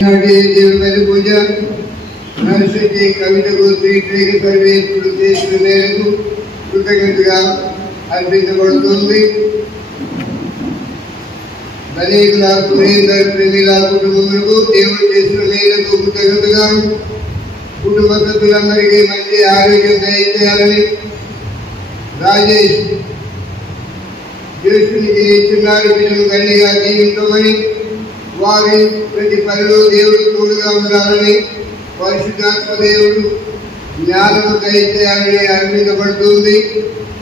పూజ నరసింహి కవితకు శ్రీశ్రీకి పరమేశ్వరుడు చేసిన మేరకు కృతజ్ఞతగా అర్పించబడుతుంది. ధనికుల సురేందర్ ప్రేమిల కుటుంబములకు దేవుడు చేసిన మేరకు కృతజ్ఞతగా కుటుంబ సభ్యులందరికీ మంచి ఆరోగ్యం దయచేయాలని, రాజేష్ జ్యేష్ఠునికి చిన్నారి బిడ్డను గండిగా జీవించమని, వారి ప్రతి పనిలో దేవుడు తోడుగా ఉండాలని, పరిశుద్ధాత్మ దేవుడు జ్ఞానము దయచేయాలని అర్పించబడుతుంది.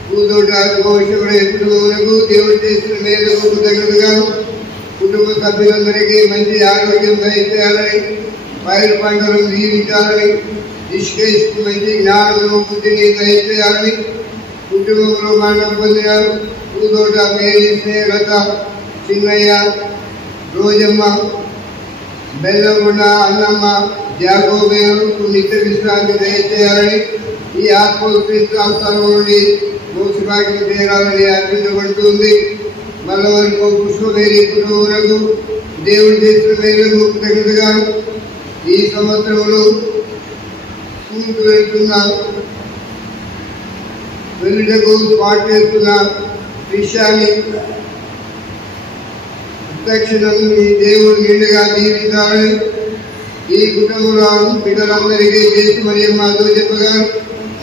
పూతోట భవిష్యత్తుడే కుటుంబములకు దేవుడు చేసిన మేరకు కృతజ్ఞతగా కుటుంబ సభ్యులందరికీ మంచి ఆరోగ్యం దయచేయాలని, పైరు పంటలను జీవించాలని, నిష్కేష్కు మంచి జ్ఞానము బుద్ధిని దయచేయాలని, కుటుంబంలో మరణం పొందిన పూతోట మేరీ, స్నేహలత, చిన్నయ్య, రోజమ్మ, బెల్లంకొండ అన్నమ్మ, జాగోబేలకు నిత్య విశ్రాంతి దయచేయాలని, ఈ ఆత్మస్థలం నుండి మోక్షభాగ్యం చేరాలని అర్పించబడుతుంది. మల్లవరకు పుష్పమేరీ కుటుంబములకు దేవుడు చేసిన మేరకు కృతజ్ఞతగా ఈ సంవత్సరంలో స్కూల్కు వెళ్ళుటకు స్పాట్ చేస్తున్న విషయాన్ని తక్షణం ఈ దేవుడు నిండుగా జీవించాలని, ఈ కుటుంబంలో బిడ్డలందరికీ చేసి మరియమ్మతో చెప్పగా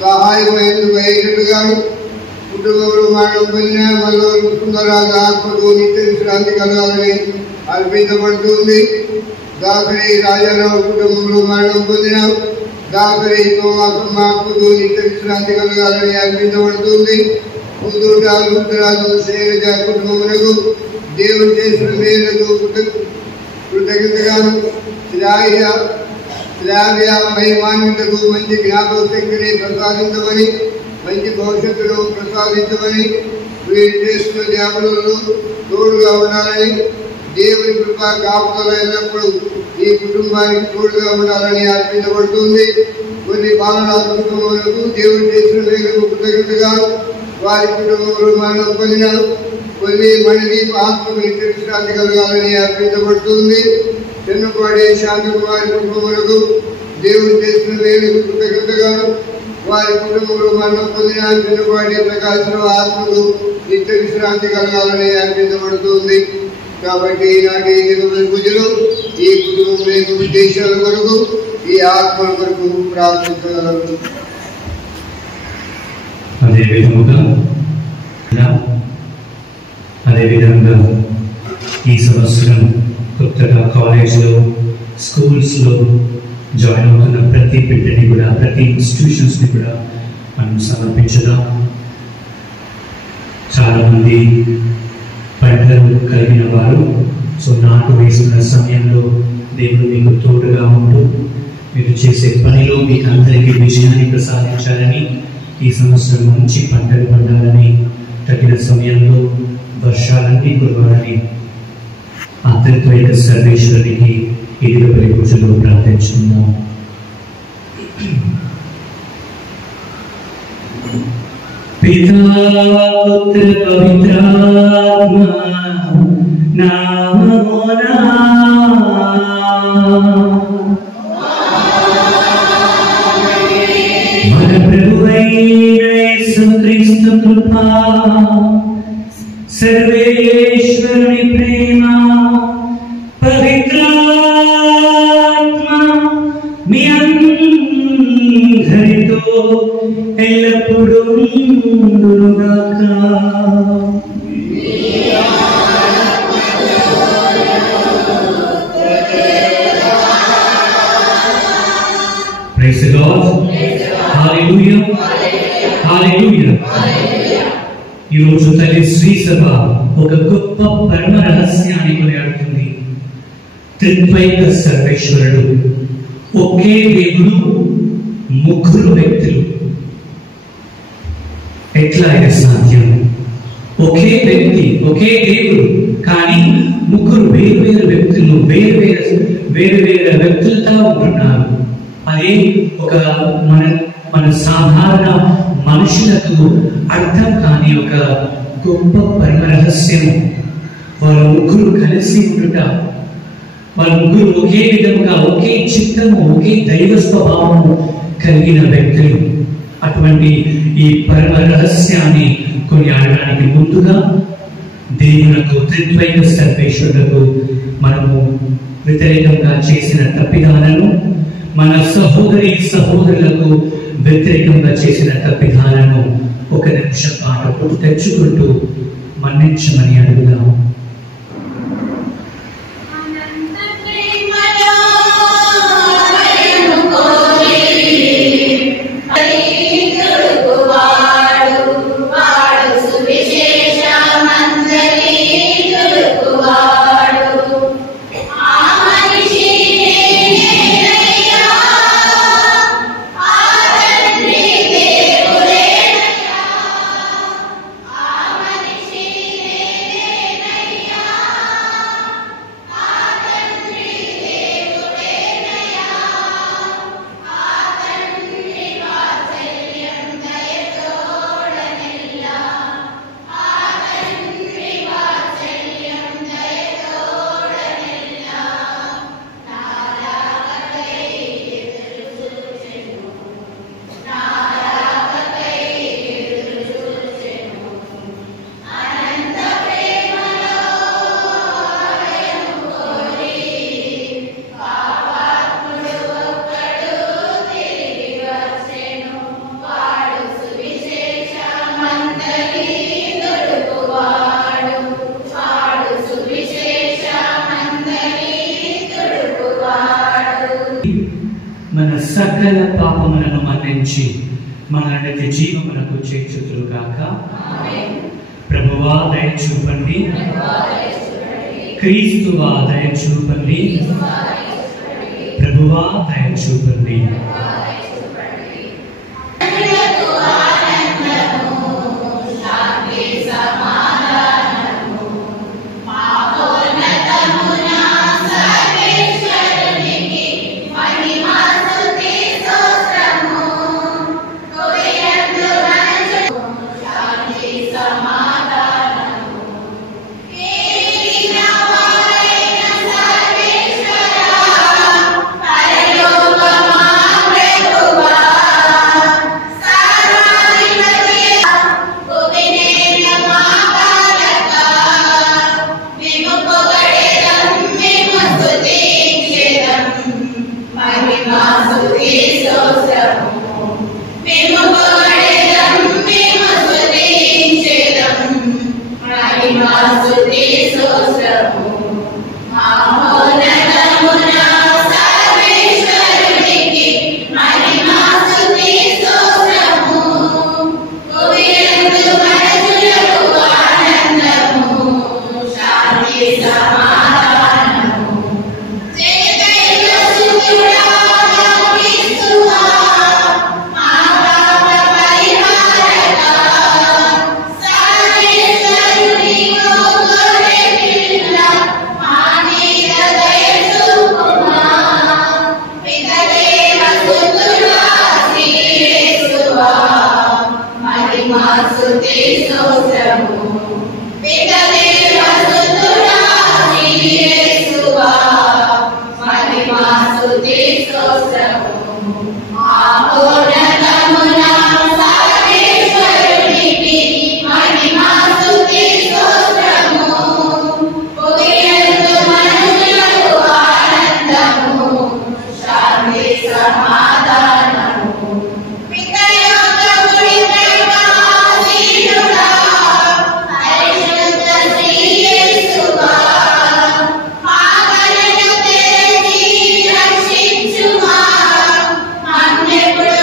సహాయమైనందుకు అయ్యేటట్టుగా కుటుంబంలో మరణం పొందిన మల్లవరకు సుందరాజ ఆత్మకు నిత్య విశ్రాంతి కలగాలని అర్పించబడుతుంది. దాసరి రాజారావు కుటుంబంలో మరణం పొందిన దాసరి సోమాసమ్మ ఆత్మకు నిత్య విశ్రాంతి కలగాలని అర్పించబడుతుంది. ముద్దుట రుద్రరాజు శైలజ కుటుంబములకు దేవుడు చేసిన మేరకు కృతజ్ఞతగాను, శ్రావ్య మహిమాన్వితకు మంచి జ్ఞాపక శక్తిని ప్రసాదించమని, మంచి భవిష్యత్తును ప్రసాదించమని, వీరు చేస్తున్న జ్ఞాపకులను తోడుగా ఉండాలని, దేవుని కృప కాపుదల ఎల్లప్పుడూ ఈ కుటుంబానికి తోడుగా ఉండాలని అర్పించబడుతుంది. కొన్ని బాలరాజ కుటుంబములకు దేవుడు చేసిన మేరకు కృతజ్ఞతగా వారి కుటుంబంలో మరణం పొందిన కొన్ని మనిషి ఆత్మకు నిత్య విశ్రాంతి కలగాలని అర్పించబడుతుంది. చెన్నపాడి శాంతకుమారి కుటుంబములకు దేవుడు చేసిన మేరకు కృతజ్ఞతగా వారి కుటుంబంలో మరణం పొందిన చెన్నపాడి ప్రకాశరావు ఆత్మకు నిత్య విశ్రాంతి కలగాలని అర్పించబడుతుంది. కాబట్టి ఈనాటి పూజలు ఈ కుటుంబం ఉద్దేశాల కొరకు, ఈ ఆత్మల కొరకు ప్రార్థించగలరు. అదేవిధంగా ఈ సంవత్సరం కొత్తగా కాలేజ్లో, స్కూల్స్లో జాయిన్ అవుతున్న ప్రతి బిడ్డని కూడా, ప్రతి ఇన్స్టిట్యూషన్స్ని కూడా మనం సమర్పించుదాం. చాలామంది పంటలు కలిగిన వారు నాటు వేసుకున్న సమయంలో దేవుడు మీకు తోడుగా ఉంటూ మీరు చేసే పనిలో మీకు అందరికీ విజయాన్ని ప్రసాదించాలని, ఈ సంవత్సరం మంచి పంటలు పండాలని, తగిన సమయంలో వర్షాలన్నీ కురవాలని అంతర్వేద సర్వేశ్వరునికి ఇదిగ బలి పూజలో ప్రార్థించుకుందాం. పితా పుత్ర పవిత్రాత్మ నామమునా మన ప్రభువైన యేసుక్రీస్తు కృపా, సర్వేశ్వరుని ప్రేమ, పవిత్రాత్మ మీ అందరితో ఎల్లప్పుడూ ఉండుగాక. Praise the Lord. Hallelujah. Hallelujah. ఈరోజు తల్లి శ్రీ సభ ఒక గొప్ప పరమ రహస్యాన్ని కొనియాడుతుంది. త్రిత్వైక సర్వేశ్వరుడు, ఒకే దేవుడు, ముగ్గురు వ్యక్తులు. ఎట్లా ఇది సాధ్యం? ఒకే వ్యక్తి, ఒకే దేవుడు, కానీ ముగ్గురు వేరు వేరు వ్యక్తులు, వేరు వేరు వ్యక్తులతో ఉంటున్నారు. అదే ఒక మన సాధారణ మనుషులకు అర్థం కాని ఒక గొప్ప పరమ రహస్యం. వారు ముగ్గురు కలిసి ఉండుట వాళ్ళు ముగ్గురు ఒకే విధముగా, ఒకే చిత్తము, ఒకే దైవ స్వభావము కలిగిన వ్యక్తులు. అటువంటి ఈ పరమ రహస్యాన్ని కొనియాడడానికి ముందుగా దేవునకు, త్రిత్వైక సర్వేశ్వరులకు మనము వ్యతిరేకంగా చేసిన తప్పిదాలను, మన సహోదరి సహోదరులకు వ్యతిరేకంగా చేసిన తప్పిదాలను ఒక నిమిషం పాటు తెచ్చుకుంటూ మన్నించమని అడుగుదాం. మన సకల పాపములను మన్నించి మన నిత్య జీవమునకు చేర్చుదురుగాక. ప్రభువా దయ చూపండి, క్రీస్తువా దయ చూపండి, ప్రభువా దయ చూపండి.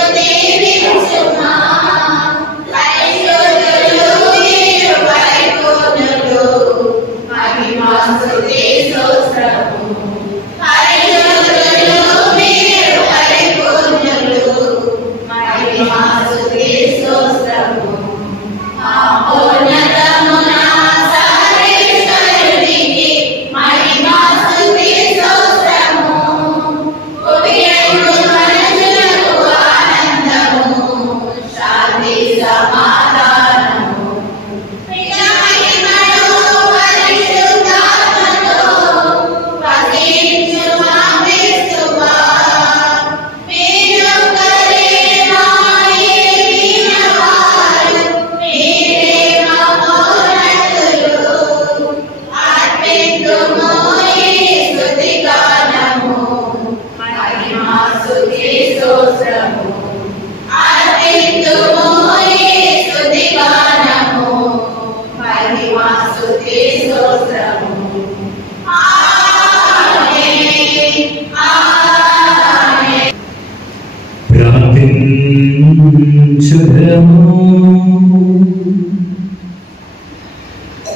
Amen.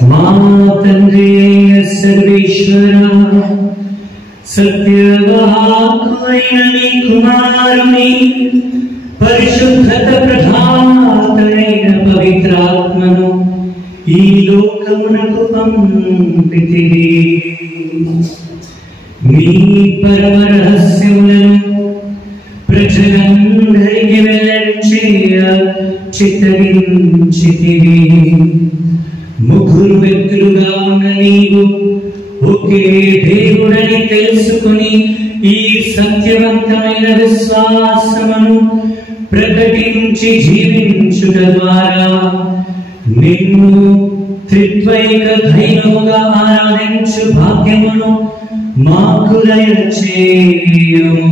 మా తండ్రి సర్వేశ్వర, సత్యవాక్కులైన నీ కుమారుని పరిశుద్ధత ప్రధాతైన పవిత్రాత్మను ఈ లోకమునకు పంపితిరి. మీ పరమ రహస్యములను ప్రజలందరికీ వెల్లడించేయ చిత్తగించితివి. ముగ్గురు వ్యక్తులుగా ఉన్న నీవు ఒకే దేవుడని తెలుసుకుని ఈ సత్యవంతమైన విశ్వాసమును ప్రకటించి జీవించుట ద్వారా నిన్ను త్రిత్వైక దైవముగా ఆరాధించు భాగ్యమును మాకు దయచేయుము.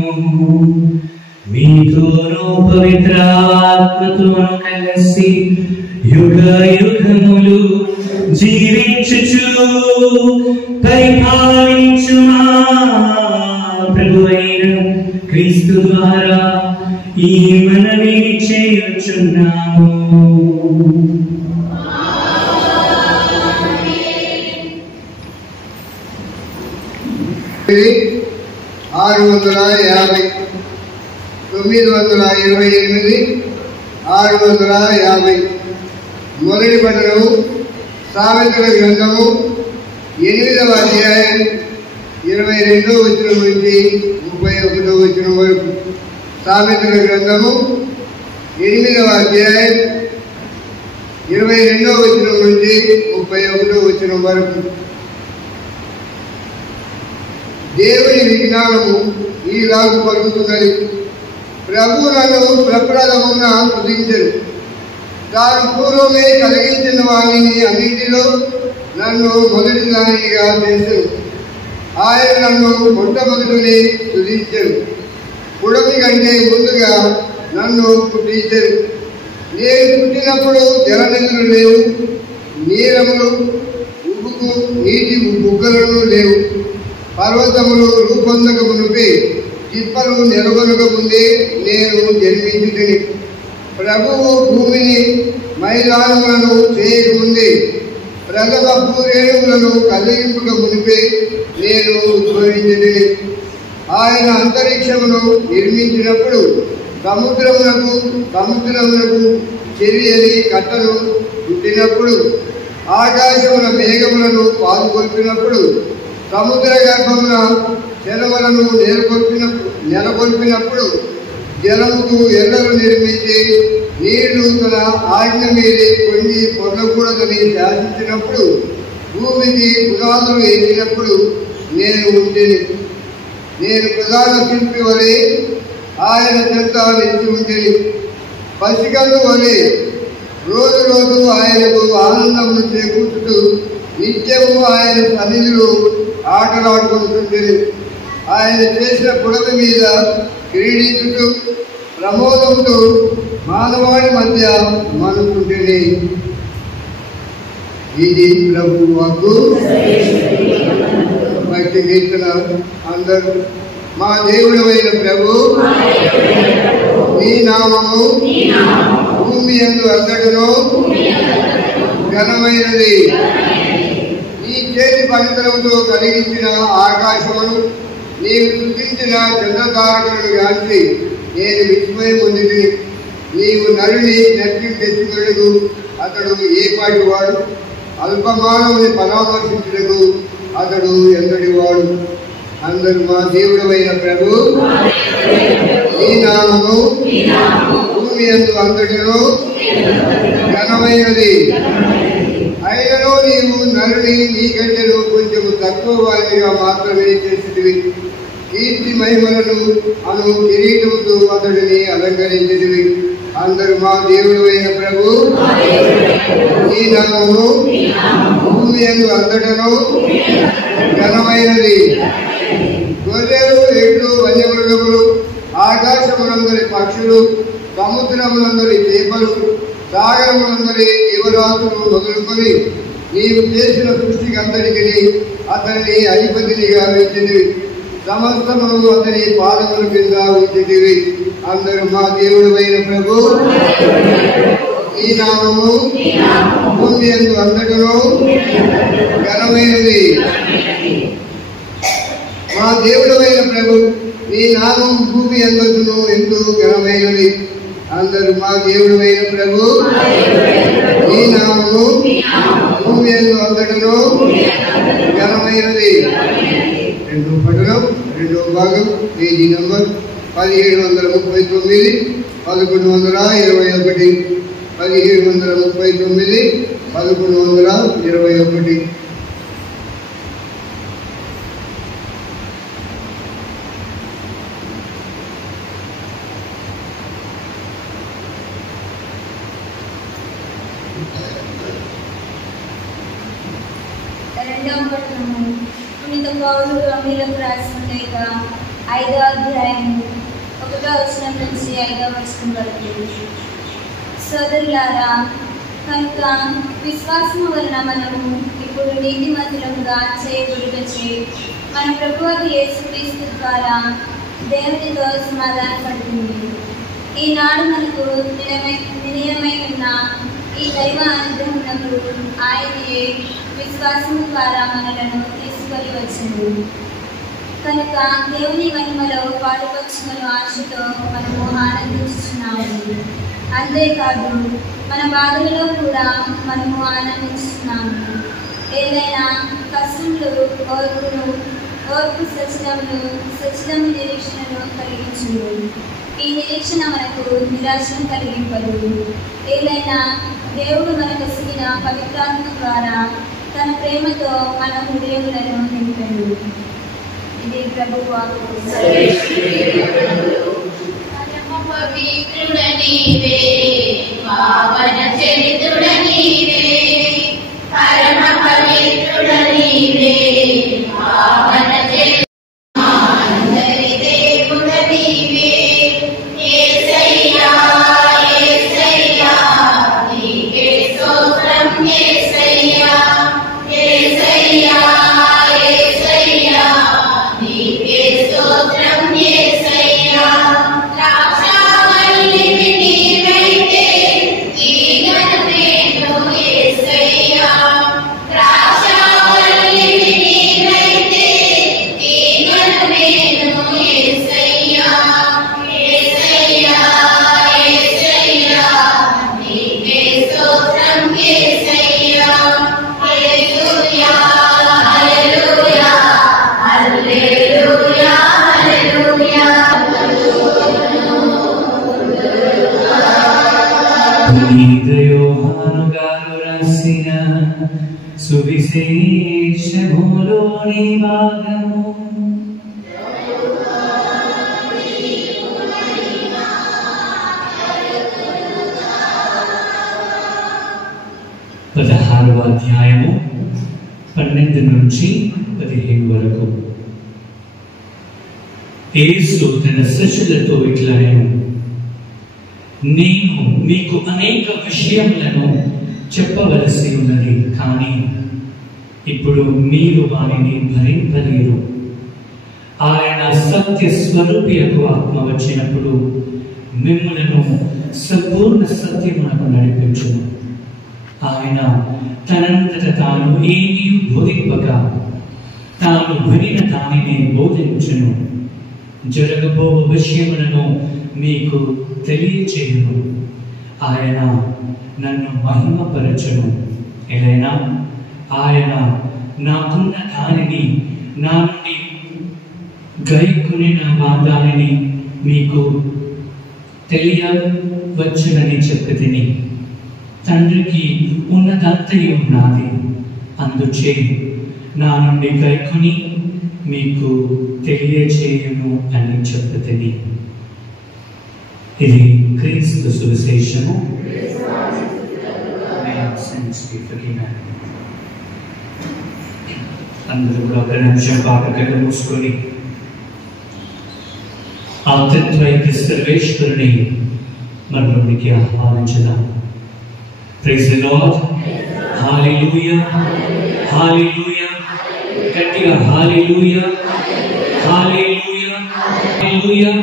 మీతోనూ పవిత్రాత్మతోనూ కలిసి యుగ యుగములు జీవించుచు పరిపాలించు మా ప్రభువైన క్రీస్తు ద్వారా ఈ మనవి చేయుచున్నాము. 650 928 650 మొదటి పట్టణము సామెతల గ్రంథము 8వ అధ్యాయం 22వ వచనం నుంచి 31వ వచనం వరకు. సామెతల గ్రంథము 8వ అధ్యాయం 22వ వచనం నుంచి 31వ వచనం వరకు. దేవుని విజ్ఞానము ఈలాగు పలుకుతున్నది, ప్రభు నన్ను ప్రప్రథమున స్తుతించెను. తాను పూర్వమే కలిగించిన వారిని అన్నింటిలో నన్ను మొదటి దానిగా చేసెను. ఆయన నన్ను మొట్టమొదటిని స్తుతించెను. పుడమి కంటే ముందుగా నన్ను పుట్టించెను. నేను పుట్టినప్పుడు జలనిధులు లేవు, నీరములు ఉబ్బుకు నీటి బుగ్గలను లేవు. పర్వతములు రూపొందక మునిపే, చిప్పలు నెలగొనక ముందే నేను జన్మించుటిని. ప్రభువు భూమిని మైదానములను చేయకముందే, ప్రథమ భూరేణువులను కలిగింపుక మునిపే నేను ఉద్భవించుటిని. ఆయన అంతరిక్షమును నిర్మించినప్పుడు సముద్రమునకు చెరియని కట్టను పుట్టినప్పుడు, ఆకాశమున మేఘములను పాల్గొల్పినప్పుడు, సముద్ర గర్భమున జలములను నెలకొల్పినప్పుడు, జలముకు ఎర్రలు నిర్మించి నీళ్లు తన ఆజ్ఞ మీదే కొన్ని పొందకూడదని శాసించినప్పుడు, భూమికి పునాదులు వేసినప్పుడు నేను ఉంటిని. నేను ప్రధాన శిల్పి వలె ఆయన చెంత నిలిచి ఉంటిని. పసికందు వలె రోజు రోజు ఆయనకు ఆనందమును చేకూర్చుతూ నిత్యము ఆయన సన్నిధిలో ఆటలాడుకుంటుండేది. ఆయన చేసిన పుడమి మీద క్రీడించుతూ ప్రమోదంతో మానవాడి మధ్య మనుకుంటేనే. ఇది ప్రభువుకు భక్తి కీర్తన. అందరూ మా దేవుడైన ప్రభు, నీ నామము భూమి యందు అంతటను ఘనమైనది. నీ చేతి పవిత్రంతో కలిగించిన ఆకాశమును, నీవు సృష్టించిన చంద్రతారకులను గాంచి నేను విస్మయం పొందితిని. నీవు నరుని నెత్తి తెచ్చుకున్నకు అతడు ఏపాటి వాడు, అల్పమానవుని పరామర్శించుటకు అతడు ఎంతటి వాడు. అందరూ మా దేవుడైన ప్రభు, నీ నామము భూమి యందు అంతటను ఘనమైనది. అయినను నీవు నరుని నీకంటేను కొంచెము తక్కువ వారిగా మాత్రమే చేసితివి. కీర్తి మహిమలను అను కిరీటముతో అతడిని అలంకరించితివి. అందరూ మా దేవుడైన ప్రభు, నీ నామము భూమి యందు అంతటను ఘనమైనది. గొర్రెలు, ఎడ్లు, వన్యమృగములు, ఆకాశమునందరి పక్షులు, సముద్రమునందరి చేపలు, సాగరమునందరి జీవరాశులు మొదలుకొని నీవు చేసిన సృష్టికి అంతటికి అతన్ని అధిపతినిగా ఉంచితివి. సమస్తమును అతని పాదముల కింద ఉంచితివి. అందరూ మా దేవుడైన ప్రభు, నీ నామము భూమి యందు అంతటను ఘనమైనది. మా దేవుడమైన ప్రభు, నీ నామం భూమి అంతటను ఎంతో ఘనమైనది. అందరూ మా దేవుడమైన ప్రభు, నీ నామము భూమి యందు అంతటను ఘనమైనది. రెండో పట్టణం, రెండో భాగం, పేజీ నంబర్ 1739, 1121, 1739, 1121. రెండవ పట్టణము పునీత పౌలు రోమీయులకు రాసిన లేఖ 5వ అధ్యాయము 1వ వచనం నుంచి 5వ వచనం వరకు. సోదరులారా, కనుక విశ్వాసము వలన మనము ఇప్పుడు నీతిమంతులముగా చేయబడుటచే మన ప్రభువు యేసుక్రీస్తు ద్వారా దేవునితో సమాధాన పడుతుంది. ఈనాడు మనకు నిలయమై ఉన్న ఈ దైవ అనుగ్రహమునకు ఆయనే విశ్వాసము ద్వారా మనలను తీసుకొని వచ్చింది. కనుక దేవుని మహిమలో పాలుపంచుకునే ఆశతో మనము ఆనందించుతున్నాము. అంతేకాదు మన బాధలలో కూడా మనము ఆనందించుతున్నాము. ఏదైనా కష్టములు ఓర్పు సచ్చితము నిరీక్షణను కలిగించును. ఈ నిరీక్షణ మనకు నిరాశను కలిగింపదు. ఏదైనా దేవుడు మనకు ఇచ్చిన పవిత్రాత్మ ద్వారా తన ప్రేమతో మన హృదయములను నింపెను. ఇది ప్రభువు వాక్కు. పవిత్రుడ నీవే, పావన చరిత్రుడ నీవే, పరమ పవిత్రుడ నీవే, పావన అందరి దేవుడ నీవే. యేసయ్యా యేసయ్యా నీకే స్తోత్రం. యేసయ్యా యేసయ్యా యేసయ్యా నీకే స్తోత్రం. యేసయ్యా ద్రాక్షావల్లివి నీవైతే తీగనేను. యేసయ్యా ద్రాక్షావల్లివి నీవైతే తీగనేను. యేసయ్యా యేసయ్యా యేసయ్యా నీకే స్తోత్రం. యేసయ్యా హల్లెలూయా హల్లెలూయా హల్లెలూయా హల్లెలూయా. పునీత యోహాను గారు రాసిన సువిశేషములోని భాగము. పదహారవ అధ్యాయము 12 నుంచి 15 వరకు. యేసు తన శిష్యులతో ఇట్లనెను, నేను మీకు అనేక విషయములను చెప్పవలసి ఉన్నది, కానీ ఇప్పుడు మీరు వారిని భరింపలేరు. ఆయన సత్య స్వరూపియకు ఆత్మ వచ్చినప్పుడు మిమ్ములను సంపూర్ణ సత్యమునకు నడిపించును. ఆయన తనంతట తాను ఏమీ బోధింపక తాను వినిన దానిని బోధించును. జరగబో విషయములను మీకు తెలియచేయును. ఆయన నన్ను మహిమపరచును. ఏదైనా ఆయన నాకున్న దానిని, నా నుండి గైకొనిన దానిని మీకు తెలియవచ్చునని చెప్పితిని. తండ్రికి ఉన్నదంతయు నాది, అందుచే నా నుండి గైకొని మీకు తెలియచేయును అని చెప్పితిని. ఇది క్రీస్తు సువిశేషము. అందరూ కూడా ఒక నిమిషం పాపకలు మూసుకొని ఆ త్రిత్వైక సర్వేశ్వరుని మనలోనికి ఆహ్వానించుదాం. Praise the lord. Hallelujah hallelujah. గట్టిగా hallelujah hallelujah hallelujah.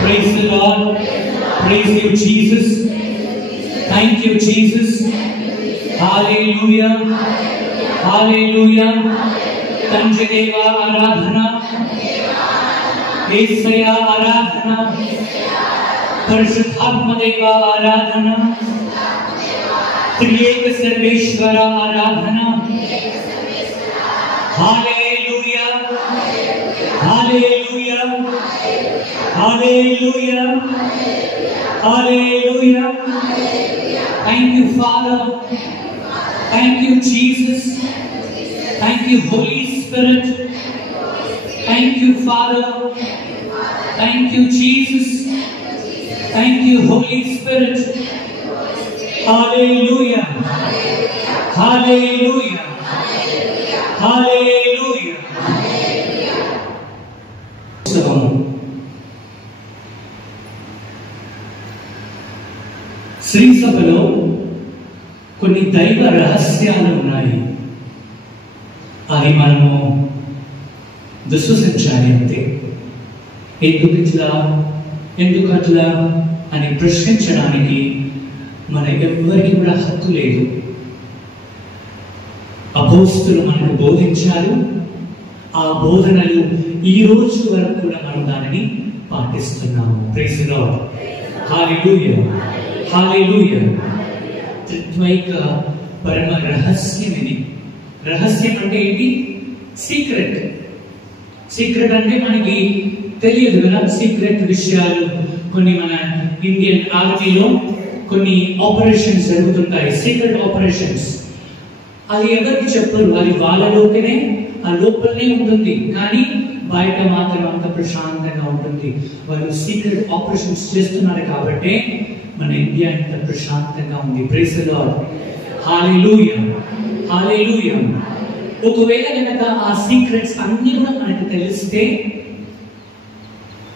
Praise the lord. Praise you Jesus. Thank you, Jesus. Hallelujah. Hallelujah. Tanji Deva Aradhana. Esaya Aradhana. Parishuddhatma Deva Aradhana. Triyeka Sarveshwara Aradhana. Hallelujah. Hallelujah. Hallelujah. Hallelujah. Thank you, Father. Thank you, Jesus. Thank you, Holy Spirit. Thank you, Father. Thank you, Jesus. Thank you, Holy Spirit. Hallelujah. Hallelujah. Hallelujah. శ్రీ సభలో కొన్ని దైవ రహస్యాలు ఉన్నాయి. అది మనము విశ్వసించాలి అంతే. ఎందుకు అట్లా అని ప్రశ్నించడానికి మన ఎవరికి కూడా హక్కు లేదు. అపోస్తులు మనకు బోధించారు. ఆ బోధనలు ఈ రోజు వరకు కూడా మనం దానిని పాటిస్తున్నాము. Praise the lord. Hallelujah. Hallelujah. త్రిత్వైక పరమ రహస్యం ఇది. రహస్యం అంటే ఏంటి? సీక్రెట్. సీక్రెట్ అంటే మనకి తెలియదు కదా. సీక్రెట్ విషయాలు కొన్ని మన ఇండియన్ ఆర్మీలో కొన్ని ఆపరేషన్స్ జరుగుతుంటాయి, సీక్రెట్ ఆపరేషన్స్. అది ఎవరికి చెప్పరు, అది వాళ్ళలోనే ఆ లోపలనే ఉంటుంది, కానీ బయట మాత్రం అంత ప్రశాంతంగా ఉంటుంది. వాళ్ళు సీక్రెట్ ఆపరేషన్స్ చేస్తున్నారు కాబట్టి మన ఇండియా ఇంత ప్రశాంతంగా ఉంది. Praise the lord. Hallelujah. Hallelujah. ఒకవేళ కనుక ఆ సీక్రెట్స్ అన్ని కూడా మనకు తెలిస్తే,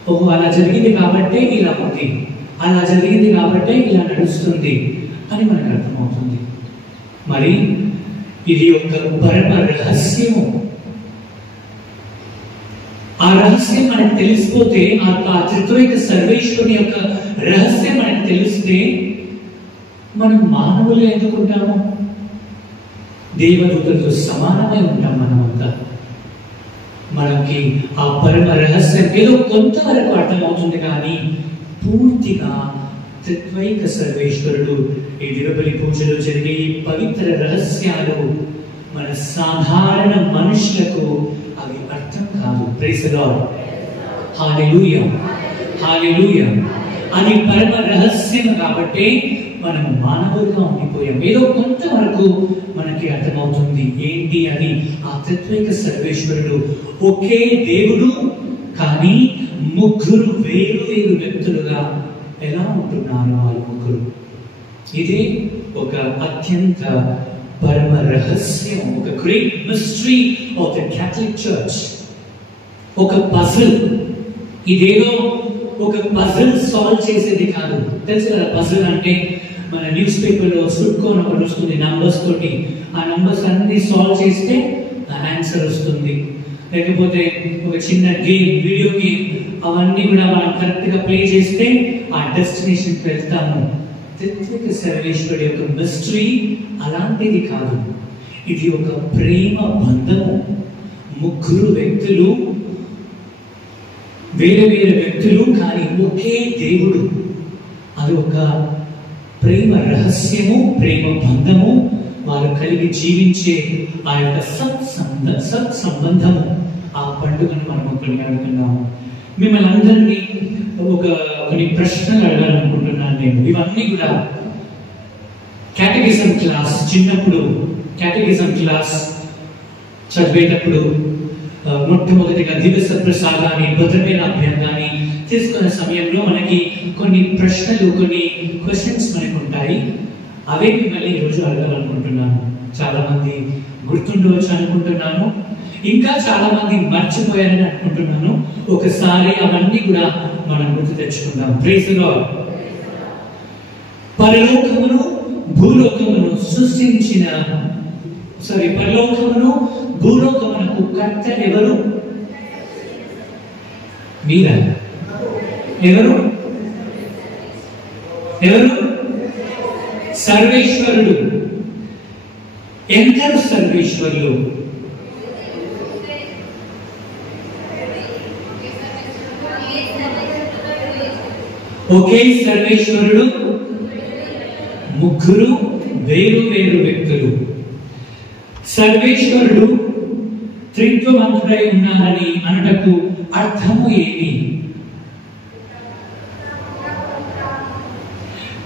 ఓహో అలా జరిగింది కాబట్టి ఇలా ఉంది, అలా జరిగింది కాబట్టి ఇలా నడుస్తుంది అని మనకు అర్థమవుతుంది. మరి ఇది ఒక పరమ రహస్యము. ఆ రహస్యం మనకు తెలిసిపోతే, ఆ త్రిత్వైక సర్వేశ్వరుని యొక్క రహస్యం మనకు తెలిస్తే మనం మానవులు ఎందుకుంటాము? దేవదూతలతో సమానమై ఉంటాం మనమంతా. మనకి ఆ పరమ రహస్యం ఏదో కొంతవరకు అర్థమవుతుంది, కానీ పూర్తిగా త్రిత్వైక సర్వేశ్వరుడు ఈ దివ్యబలి పూజలో జరిగే ఈ పవిత్ర రహస్యాలు మన సాధారణ మనుషులకు అవి అర్థం కాదు. Praise the lord. Hallelujah. Hallelujah. అది పరమ రహస్యం కాబట్టి మనం మానవులుగా ఉండిపోయాం. ఏదో కొంతవరకు మనకి అర్థమవుతుంది. ఏంటి అది? ఆ త్రిత్వైక సర్వేశ్వరుడు ఒకే దేవుడు, కానీ ముగ్గురు వేరు వేరు వ్యక్తులుగా ఎలా ఉంటున్నారు వాళ్ళు ముగ్గురు. ఇది ఒక అత్యంత పరమ రహస్యం, ఒక great mystery of the Catholic church. ఒక పజిల్. ఇదేదో ఒక పజిల్ సాల్వ్ చేసేది కాదు. తెలుసు కదా పజిల్ అంటే? మన న్యూస్ పేపర్లో సుట్కోన్ ఒకటి వస్తుంది నంబర్స్ తోటి. ఆ నంబర్స్ అన్ని సాల్వ్ చేస్తే ఆన్సర్ వస్తుంది. లేకపోతే ఒక చిన్న గేమ్, వీడియో గేమ్, అవన్నీ కూడా మనం కరెక్ట్ గా ప్లే చేస్తే ఆ డెస్టినేషన్ వెళ్తాము. త్రిత్వైక సర్వేశ్వరుడి యొక్క మిస్టరీ అలాంటిది కాదు. ఇది ఒక ప్రేమ బంధము. ముగ్గురు వ్యక్తులు, వేరే వేరే వ్యక్తులు, కానీ ఒకే దేవుడు. అది ఒక ప్రేమ రహస్యము, ప్రేమ బంధము. వారు కలిగి జీవించే ఆ యొక్క సత్సంబంధము. ఆ పండుగను మనం కొనియాడుతున్నాము. మిమ్మల్ని అందరినీ కొన్ని ప్రశ్నలు అడగాలనుకుంటున్నాను నేను. ఇవన్నీ కూడా కేటగిజం క్లాస్, చిన్నప్పుడు కేటగిజం క్లాస్ చదివేటప్పుడు మొట్టమొదటిగా దివస ప్రసాదాన్ని, భద్రమైన అభ్యంగాన్ని తీసుకునే సమయంలో మనకి కొన్ని ప్రశ్నలు, కొన్ని క్వశ్చన్స్ మనకు ఉంటాయి. అవే మిమ్మల్ని ఈరోజు అడగాలనుకుంటున్నాను. చాలా మంది గుర్తుండవచ్చు అనుకుంటున్నాను, ఇంకా చాలా మంది మర్చిపోయారని అనుకుంటున్నాను. ఒకసారి అవన్నీ కూడా మనం గుర్తు తెచ్చుకుందాం. Praise the lord. పరలోకమును భూలోకమును సృష్టించిన పరలోకమును భూలోకమునకు కర్త ఎవరు? మీరా? ఎవరు? సర్వేశ్వరుడు. ఎందరు సర్వేశ్వరులు? ఒకే సర్వేశ్వరుడు, ముగ్గురు వేరు వేరు వ్యక్తులు. సర్వేశ్వరుడు త్రిత్వవంతుడై ఉన్నారని అనటకు అర్థము ఏమి?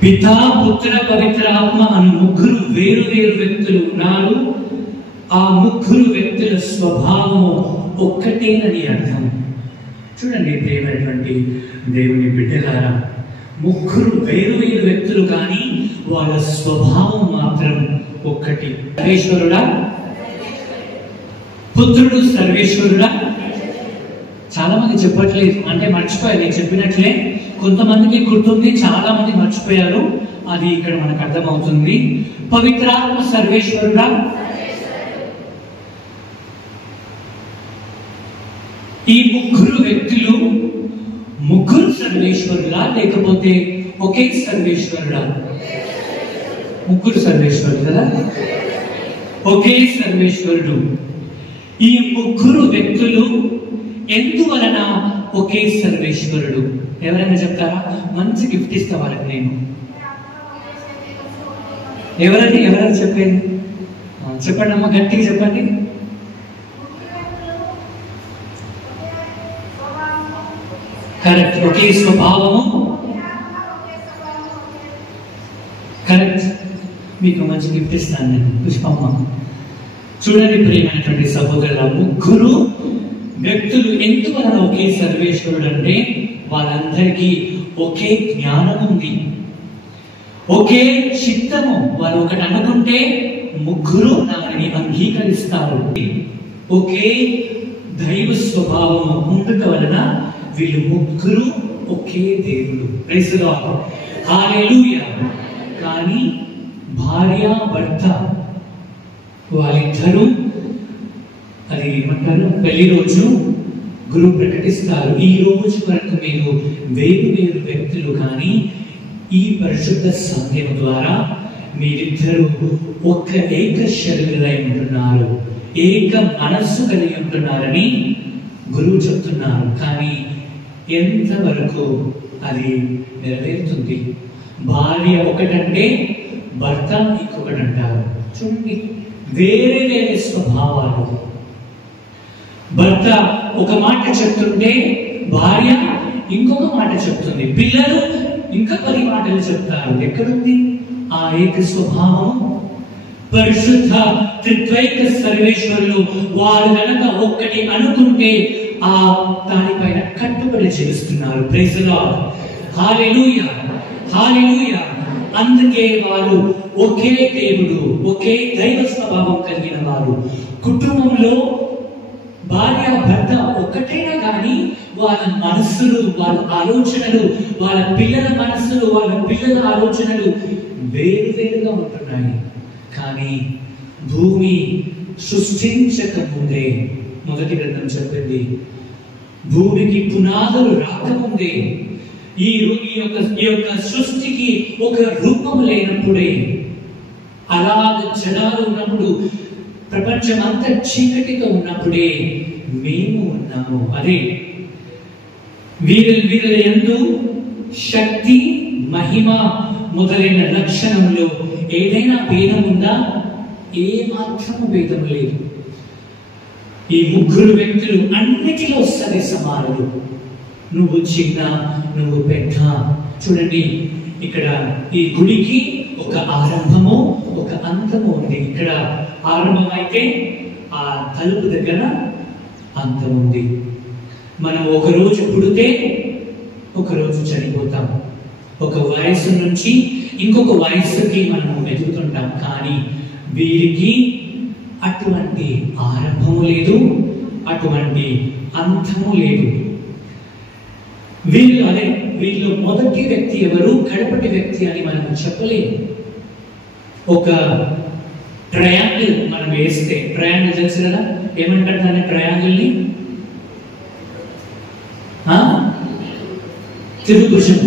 పితా, పుత్ర, పవిత్ర ఆత్మ అను ముగ్గురు వేరు వేరు వ్యక్తులు ఉన్నారు. ఆ ముగ్గురు వ్యక్తుల స్వభావము ఒక్కటేనని అర్థం. చూడండి ప్రియమైనటువంటి దేవుని బిడ్డలారా, ముగ్గురు వేరు వేరు వ్యక్తులు కానీ వాళ్ళ స్వభావం మాత్రం ఒక్కటి. సర్వేశ్వరుడా? పుత్రుడు సర్వేశ్వరుడా? చాలా మంది చెప్పట్లేదు, అంటే మర్చిపోయారు. నేను చెప్పినట్లే కొంతమందికి గుర్తుంది, చాలా మంది మర్చిపోయారు. అది ఇక్కడ మనకు అర్థమవుతుంది. పవిత్రాత్మ సర్వేశ్వరుడా? ఈ ముగ్గురు వ్యక్తులు ముగ్గురు సర్వేశ్వరులా లేకపోతే ఒకే సర్వేశ్వరుడా? ముగ్గురు సర్వేశ్వరుడు కదా, ఒకే సర్వేశ్వరుడు. ఈ ముగ్గురు వ్యక్తులు ఎందువలన ఒకే సర్వేశ్వరుడు? ఎవరైనా చెప్తారా? మంచి గిఫ్ట్ ఇస్తా వాళ్ళకి నేను. ఎవరైనా చెప్పేది చెప్పండి అమ్మ, గట్టిగా చెప్పండి. కరెక్ట్, ఒకే స్వభావము. కరెక్ట్, మీకు మంచి గిఫ్ట్ ఇస్తాను నేను, పుష్పమ్మ. చూడండి ప్రియమైనటువంటి సహోదరుల, ముగ్గురు వ్యక్తులు ఎందువలన ఒకే సర్వేశ్వరుడు అంటే వాళ్ళందరికీ ఒకే జ్ఞానం ఉంది, ఒకే చిత్తము. వాళ్ళు ఒకటి అనుకుంటే ముగ్గురు దానిని అంగీకరిస్తారు. ఒకే దైవ స్వభావము ఉండటం వలన వీళ్ళు ముగ్గురు ఒకే దేవుడు. ప్రైజ్ ది లార్డ్, హల్లెలూయా. కానీ భార్య భర్త వాళ్ళిద్దరూ అది ఏమంటారు, పెళ్లి రోజు గురువు ప్రకటిస్తారు, ఈ రోజు వరకు మీరు వేరు వేరు వ్యక్తులు, కానీ ఈ పరిశుద్ధ సంఘం ద్వారా మీరిద్దరూ ఒక్క ఏక శరీరులై ఉంటున్నారు, ఏక మనస్సు కలిగి ఉంటున్నారని గురువు చెప్తున్నారు. కానీ ఎంతవరకు అది నెరవేరుతుంది? భార్య ఒకటంటే భర్త ఇంకొకటి అంటారు. చూడండి, వేరే వేరే స్వభావాలు. భర్త ఒక మాట చెప్తుంటే భార్య ఇంకొక మాట చెప్తుంది, పిల్లలు ఇంకా 10 మాటలు చెప్తారు. ఎక్కడుంది ఆ ఏక స్వభావం? పరిశుద్ధ త్రిత్వైక సర్వేశ్వరులు వారు గనక ఒక్కటి అనుకుంటే ఆ దానిపైన కట్టుబడి జీవిస్తున్నారు. ప్రైజ్ ది లార్డ్, హల్లెలూయా, హల్లెలూయా. అందుకే వారు ఒకే దేవుడు, ఒకే దైవ స్వభావం కలిగిన వారు. కుటుంబంలో భార్య భర్త ఒక్కటైనా కానీ వాళ్ళ మనస్సులు, వాళ్ళ ఆలోచనలు, వాళ్ళ పిల్లల మనస్సులు, వాళ్ళ పిల్లల ఆలోచనలు వేరు వేరుగా ఉంటున్నాయి. కానీ భూమి సృష్టించక ముందే, మొదటి గ్రంథం చెప్పింది, భూమికి పునాదులు రాకముందే, ఈ యొక్క సృష్టికి ఒక రూపం లేనప్పుడే, అలాగ జనాలు ఉన్నప్పుడు, ప్రపంచం అంతా చీకటితో ఉన్నప్పుడే మేము ఉన్నాము. అదే వీరి యందు శక్తి, మహిమ మొదలైన లక్షణంలో ఏదైనా భేదం ఉందా? ఏ మాత్రము భేదం లేదు. ఈ ముగ్గురు వ్యక్తులు అన్నిటిలో సరి సమానులు. నువ్వు చిన్న, నువ్వు పెద్ద. చూడండి, ఇక్కడ ఈ గుడికి ఒక ఆరంభము, ఒక అంతము ఉంది. ఇక్కడ ఆరంభం అయితే ఆ తలుపు దగ్గర అంతం ఉంది. మనం ఒక రోజు పుడితే ఒక రోజు చనిపోతాం. ఒక వయసు నుంచి ఇంకొక వయసుకి మనం ఎదుగుతుంటాం. కానీ వీరికి అటువంటి ఆరంభము లేదు, అటువంటి అంతము లేదు. వీళ్ళు మొదటి వ్యక్తి ఎవరు, కడపటి వ్యక్తి అని మనం చెప్పలేము. ఒక ట్రయాంగిల్ మనం వేస్తే, ట్రయాంగిల్ తెలుసు కదా, ఏమంటారు దాన్ని? ట్రయాంగిల్ ని త్రిభుజం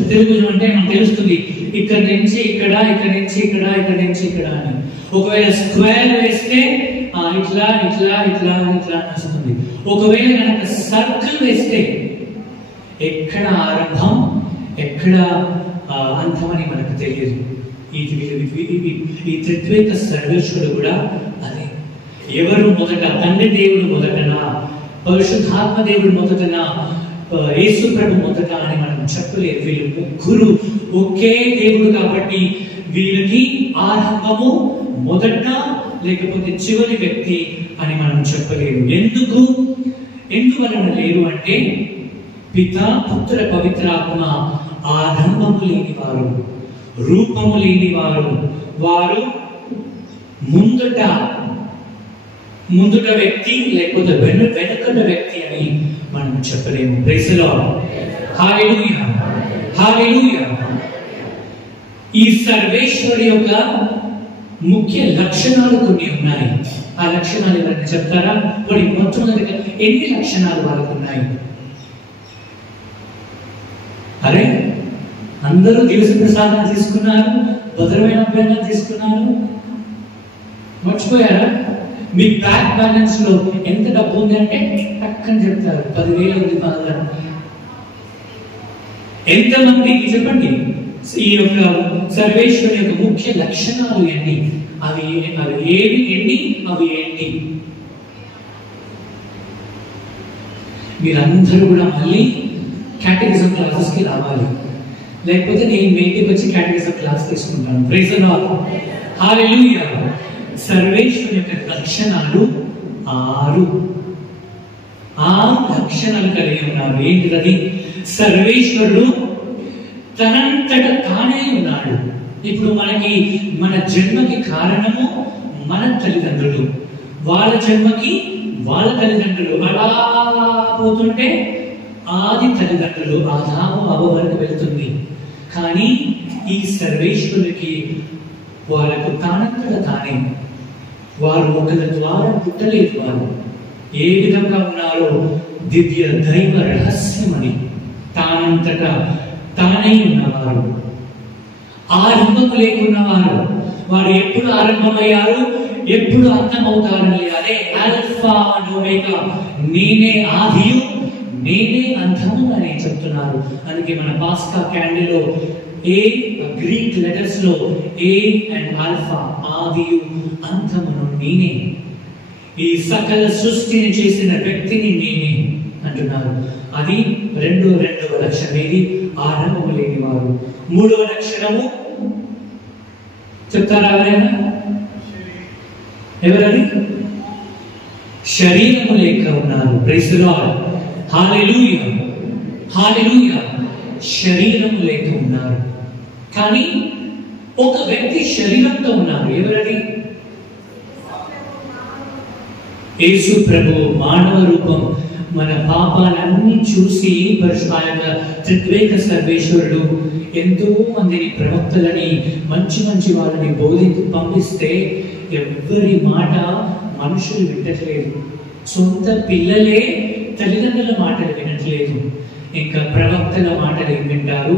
అంటే మనకు తెలుస్తుంది ఇక్కడ నుంచి ఇక్కడ, ఇక్కడ నుంచి ఇక్కడ, ఇక్కడ నుంచి ఇక్కడ అని. ఒకవేళ స్క్వేర్ వేస్తే ఇట్లా ఇట్లా ఇట్లా ఇట్లా అని వస్తుంది. ఒకవేళ కనుక సర్కిల్ వేస్తే ఎక్కడ ఆరంభం ఎక్కడ అంతమని మనకు తెలియదు. ఈ త్రిత్వేక సర్వేశ్వరుడు కూడా అదే. ఎవరు మొదట? తండ్రి దేవుడు మొదటనా, పరిశుద్ధాత్మ దేవుడు మొదటనా, యేసు ప్రభు మొదట అని మనం చెప్పలేదు. వీళ్ళు ముగ్గురు ఒకే దేవుడు కాబట్టి వీళ్ళకి ఆరంభము మొదట లేకపోతే చివరి వ్యక్తి అని మనం చెప్పలేము. ఎందువలన లేరు అంటే పితా పుత్ర పవిత్రాత్మ ఆరంభము లేని వారు, రూపము లేని వారు, వారు ముందుట వ్యక్తి లేకపోతే వెనుకట వ్యక్తి అని మనం చెప్పలేము. Praise the lord. Hallelujah, hallelujah. ఈ సర్వేశ్వరుడి యొక్క ముఖ్య లక్షణాలు కొన్ని ఉన్నాయి. ఆ లక్షణాలు ఎవరైనా చెప్తారా? మరి మొట్టమొదటిగా ఎన్ని లక్షణాలు వాళ్ళకు ఉన్నాయి? అరే అందరూ దివస ప్రసాదం తీసుకున్నారు, భద్రమైన అభ్యర్థన తీసుకున్నారు, మర్చిపోయారా? మీ బ్యాంక్ బ్యాలెన్స్ లో ఎంత డబ్బు ఉంది అంటే టక్కని చెప్తారు, 10,000 ఉంది, 10,000. ఎంతమందికి చెప్పండి ఈ యొక్క సర్వేశ్వరుని యొక్క ముఖ్య లక్షణాలు ఎన్ని? అవి ఏవి ఎన్ని? అవి ఏంటి? మీరందరూ కూడా మళ్ళీ కేటగిజం క్లాసెస్ కి రావాలి, లేకపోతే నేను మీ ఇంటికి వచ్చి కేటగిజం క్లాస్ తీసుకుంటాను. Praise the lord. హల్లెలూయా. సర్వేశ్వరుని యొక్క లక్షణాలు 6 లక్షణాలు కలిగి ఉన్నారు. ఏంటిది? సర్వేశ్వరుడు తనంతట తానే ఉన్నాడు. ఇప్పుడు మన జన్మకి కారణము మన తల్లిదండ్రులు, వాళ్ళ జన్మకి వాళ్ళ తల్లిదండ్రులు, అలా పోతుంటే ఆది తల్లిదండ్రులు ఆదాము అవ్వ వరకు వెళ్తుంది. కానీ ఈ సర్వేశ్వరుడికి వాళ్ళకు తానంతట తానే, వారు ఒకరి ద్వారా పుట్టలేదు. వారు ఏ విధంగా ఉన్నారో దివ్య దైవ రహస్యమని తానంతట తానే ఉన్నవారు, ఆరంభము లేకున్నవారు. వారు ఎప్పుడు ఆరంభమయ్యారు, ఎప్పుడు అంతమవుతారని. అదే ఆల్ఫా అండ్ ఒమేగా, నేనే ఆదియు నేనే అంతము అని చెప్తున్నారు. అందుకే మన పాస్కా క్యాండిల్లో గ్రీక్ లెటర్స్ లో ఏ అండ్ ఆల్ఫా, ఆదియు అంతమును నేనే. ఈ సకల సృష్టిని చేసిన వ్యక్తిని నేనే అంటున్నారు. అది రెండవ లక్షణం. ఏది? ఆరంభము లేని వారు. మూడవ లక్షణము చెప్తారా ఎవరైనా? ఎవరని? శరీరము లేక ఉన్నారు. Praise the lord. Hallelujah, hallelujah. శరీరము లేక ఉన్నారు. కానీ ఒక వ్యక్తి శరీరంతో ఉన్నారు. ఎవరని? యేసు ప్రభు మానవ రూపం. మన పాపాలన్నీ చూసి ఆ యొక్క త్రిత్వేక సర్వేశ్వరుడు ఎంతో మందిని ప్రవక్తలని మంచి వాళ్ళని పంపిస్తే ఎవరి మాట మనుషులు వినట్లేదు. సొంత పిల్లలే తల్లిదండ్రుల మాటలు వినట్లేదు. ఇంకా ప్రవక్తల మాటలు ఏం వింటారు?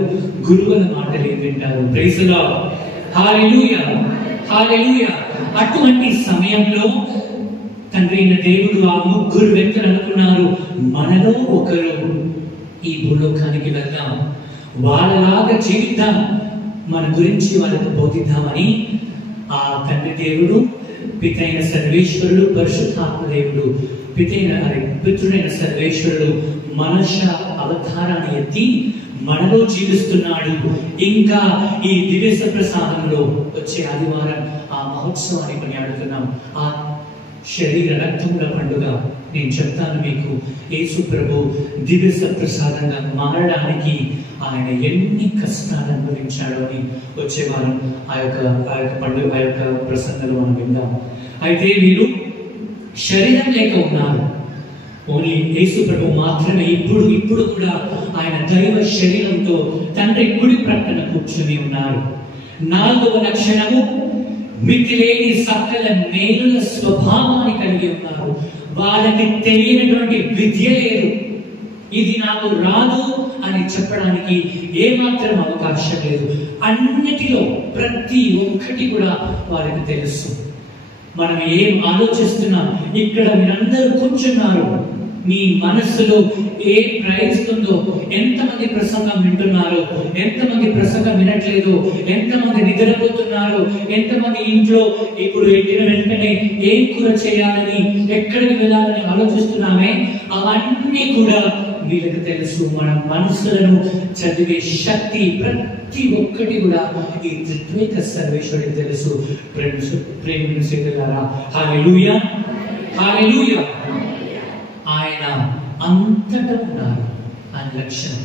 గురువుల మాటలు ఏం వింటారు? Praise the lord. Hallelujah, hallelujah. అటువంటి సమయంలో తండ్రి అయిన దేవుడు ఆ ముగ్గురు వ్యక్తులు అనుకున్నారు, మనలో ఒకరు ఈ భూలోకానికి వెళ్దాం, వాళ్ళలాగా జీవిద్దాం, మన గురించి వాళ్ళకు బోధిద్దామని ఆ తండ్రి దేవుడు, పితైన సర్వేశ్వరుడు, పరిశుద్ధాత్మ దేవుడు, పితృడైన సర్వేశ్వరుడు మనుష్య అవతారాన్ని ఎత్తి మనలో జీవిస్తున్నాడు. ఇంకా ఈ దివ్య ప్రసాదంలో వచ్చే ఆదివారం ఆ మహోత్సవాన్ని కొనియాడుతున్నాం. ఆ శరీర రక్తముల పండుగ నేను చెప్తాను మీకు. యేసు ప్రభు దివ్య ప్రసాదంగా మారడానికి ఆయన ఎన్ని కష్టాలు అనుభవించాడో అని వచ్చే వారం ఆ యొక్క పండుగ, ఆ యొక్క ప్రసంగంలో మనం విందాం. అయితే వీరు శరీరం లేక ఉన్నారు. ఓన్లీ యేసు ప్రభు మాత్రమే ఇప్పుడు కూడా ఆయన దైవ శరీరంతో తండ్రి కుడి ప్రక్కన కూర్చుని ఉన్నారు. 4వ లక్షణము, మితిలేని సకల మేలుల స్వభావాన్ని కలిగి ఉన్నారు. వాళ్ళకి తెలియనటువంటి విద్య లేదు. ఇది నాకు రాదు అని చెప్పడానికి ఏమాత్రం అవకాశం లేదు. అన్నిటిలో ప్రతి ఒక్కటి కూడా వారికి తెలుసు. మనం ఏం ఆలోచిస్తున్నాం, ఇక్కడ మీరందరూ కూర్చున్నారు, మీ మనస్సులో ఏ ప్రయత్నిస్తుందో, ఎంతమంది ప్రసంగం వింటున్నారో, ఎంతమంది ప్రసంగం వినట్లేదు, ఎంతమంది నిద్రపోతున్నారు, ఎంతమంది ఇంట్లో ఇప్పుడు ఎక్కిన వెంటనే ఏం కూర చేయాలని, ఎక్కడికి వెళ్ళాలని ఆలోచిస్తున్నామే, అవన్నీ కూడా వీళ్ళకి తెలుసు. మన మనసులను చదివే శక్తి ప్రతి ఒక్కటి కూడా ఈ త్రిత్వైక సర్వేశ్వరుడికి తెలుసు. ప్రేమ సేతులారా, హల్లెలూయా, హల్లెలూయా. ఆయన అంతటా ఉన్నారు, ఆయన లక్షణం.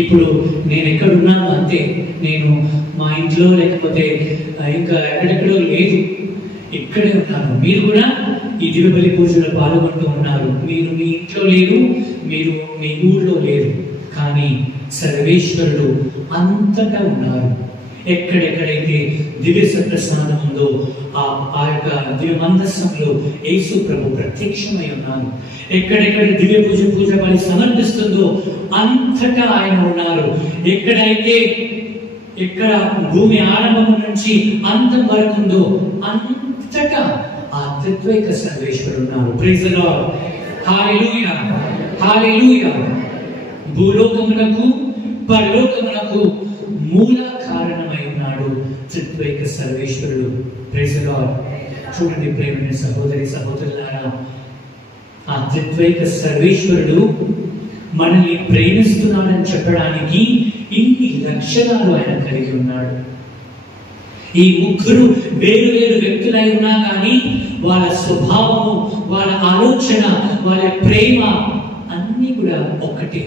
ఇప్పుడు నేను ఎక్కడున్నాను అంతే, నేను మా ఇంట్లో లేకపోతే ఇంకా ఎక్కడెక్కడో లేదు, ఇక్కడే ఉన్నాను. మీరు కూడా ఈ దివ్యబలి పూజలో పాల్గొంటూ ఉన్నారు. మీరు మీ ఇంట్లో లేరు, మీరు మీ ఊళ్ళో లేరు, కానీ సర్వేశ్వరుడు అంతటా ఉన్నారు. ఎక్కడెక్కడైతే దివ్య సప్రసాదం ఉందో ఆ యొక్క దివ్య మందస్సంలో యేసు ప్రభు ప్రత్యక్షమై ఉన్నారు. ఎక్కడెక్కడ దివ్య పూజ బలి సమర్పిస్తుందో అంతటా ఆయన ఉన్నారు. ఎక్కడ భూమి ఆరంభం నుంచి అంతం వరకు ఉందో అంతటా ఆ త్రిత్వైక సర్వేశ్వరుడు ఉన్నారు. Praise the lord, hallelujah, hallelujah. భూలోకమునకు పరలోకమునకు మూల కారణమై ఉన్నాడు త్రిత్వైక సర్వేశ్వరుడు. Praise the Lord. చూడండి ప్రేమైన సహోదరి సహోదరులారా, ఆ త్రిత్వైక సర్వేశ్వరుడు మనల్ని ప్రేమిస్తున్నాడని చెప్పడానికి ఇన్ని లక్షణాలు ఆయన కలిగి ఉన్నాడు. ఈ ముగ్గురు వేరు వేరు వ్యక్తులై ఉన్నా కానీ వాళ్ళ స్వభావము, వాళ్ళ ఆలోచన, వాళ్ళ ప్రేమ అన్నీ కూడా ఒకటే.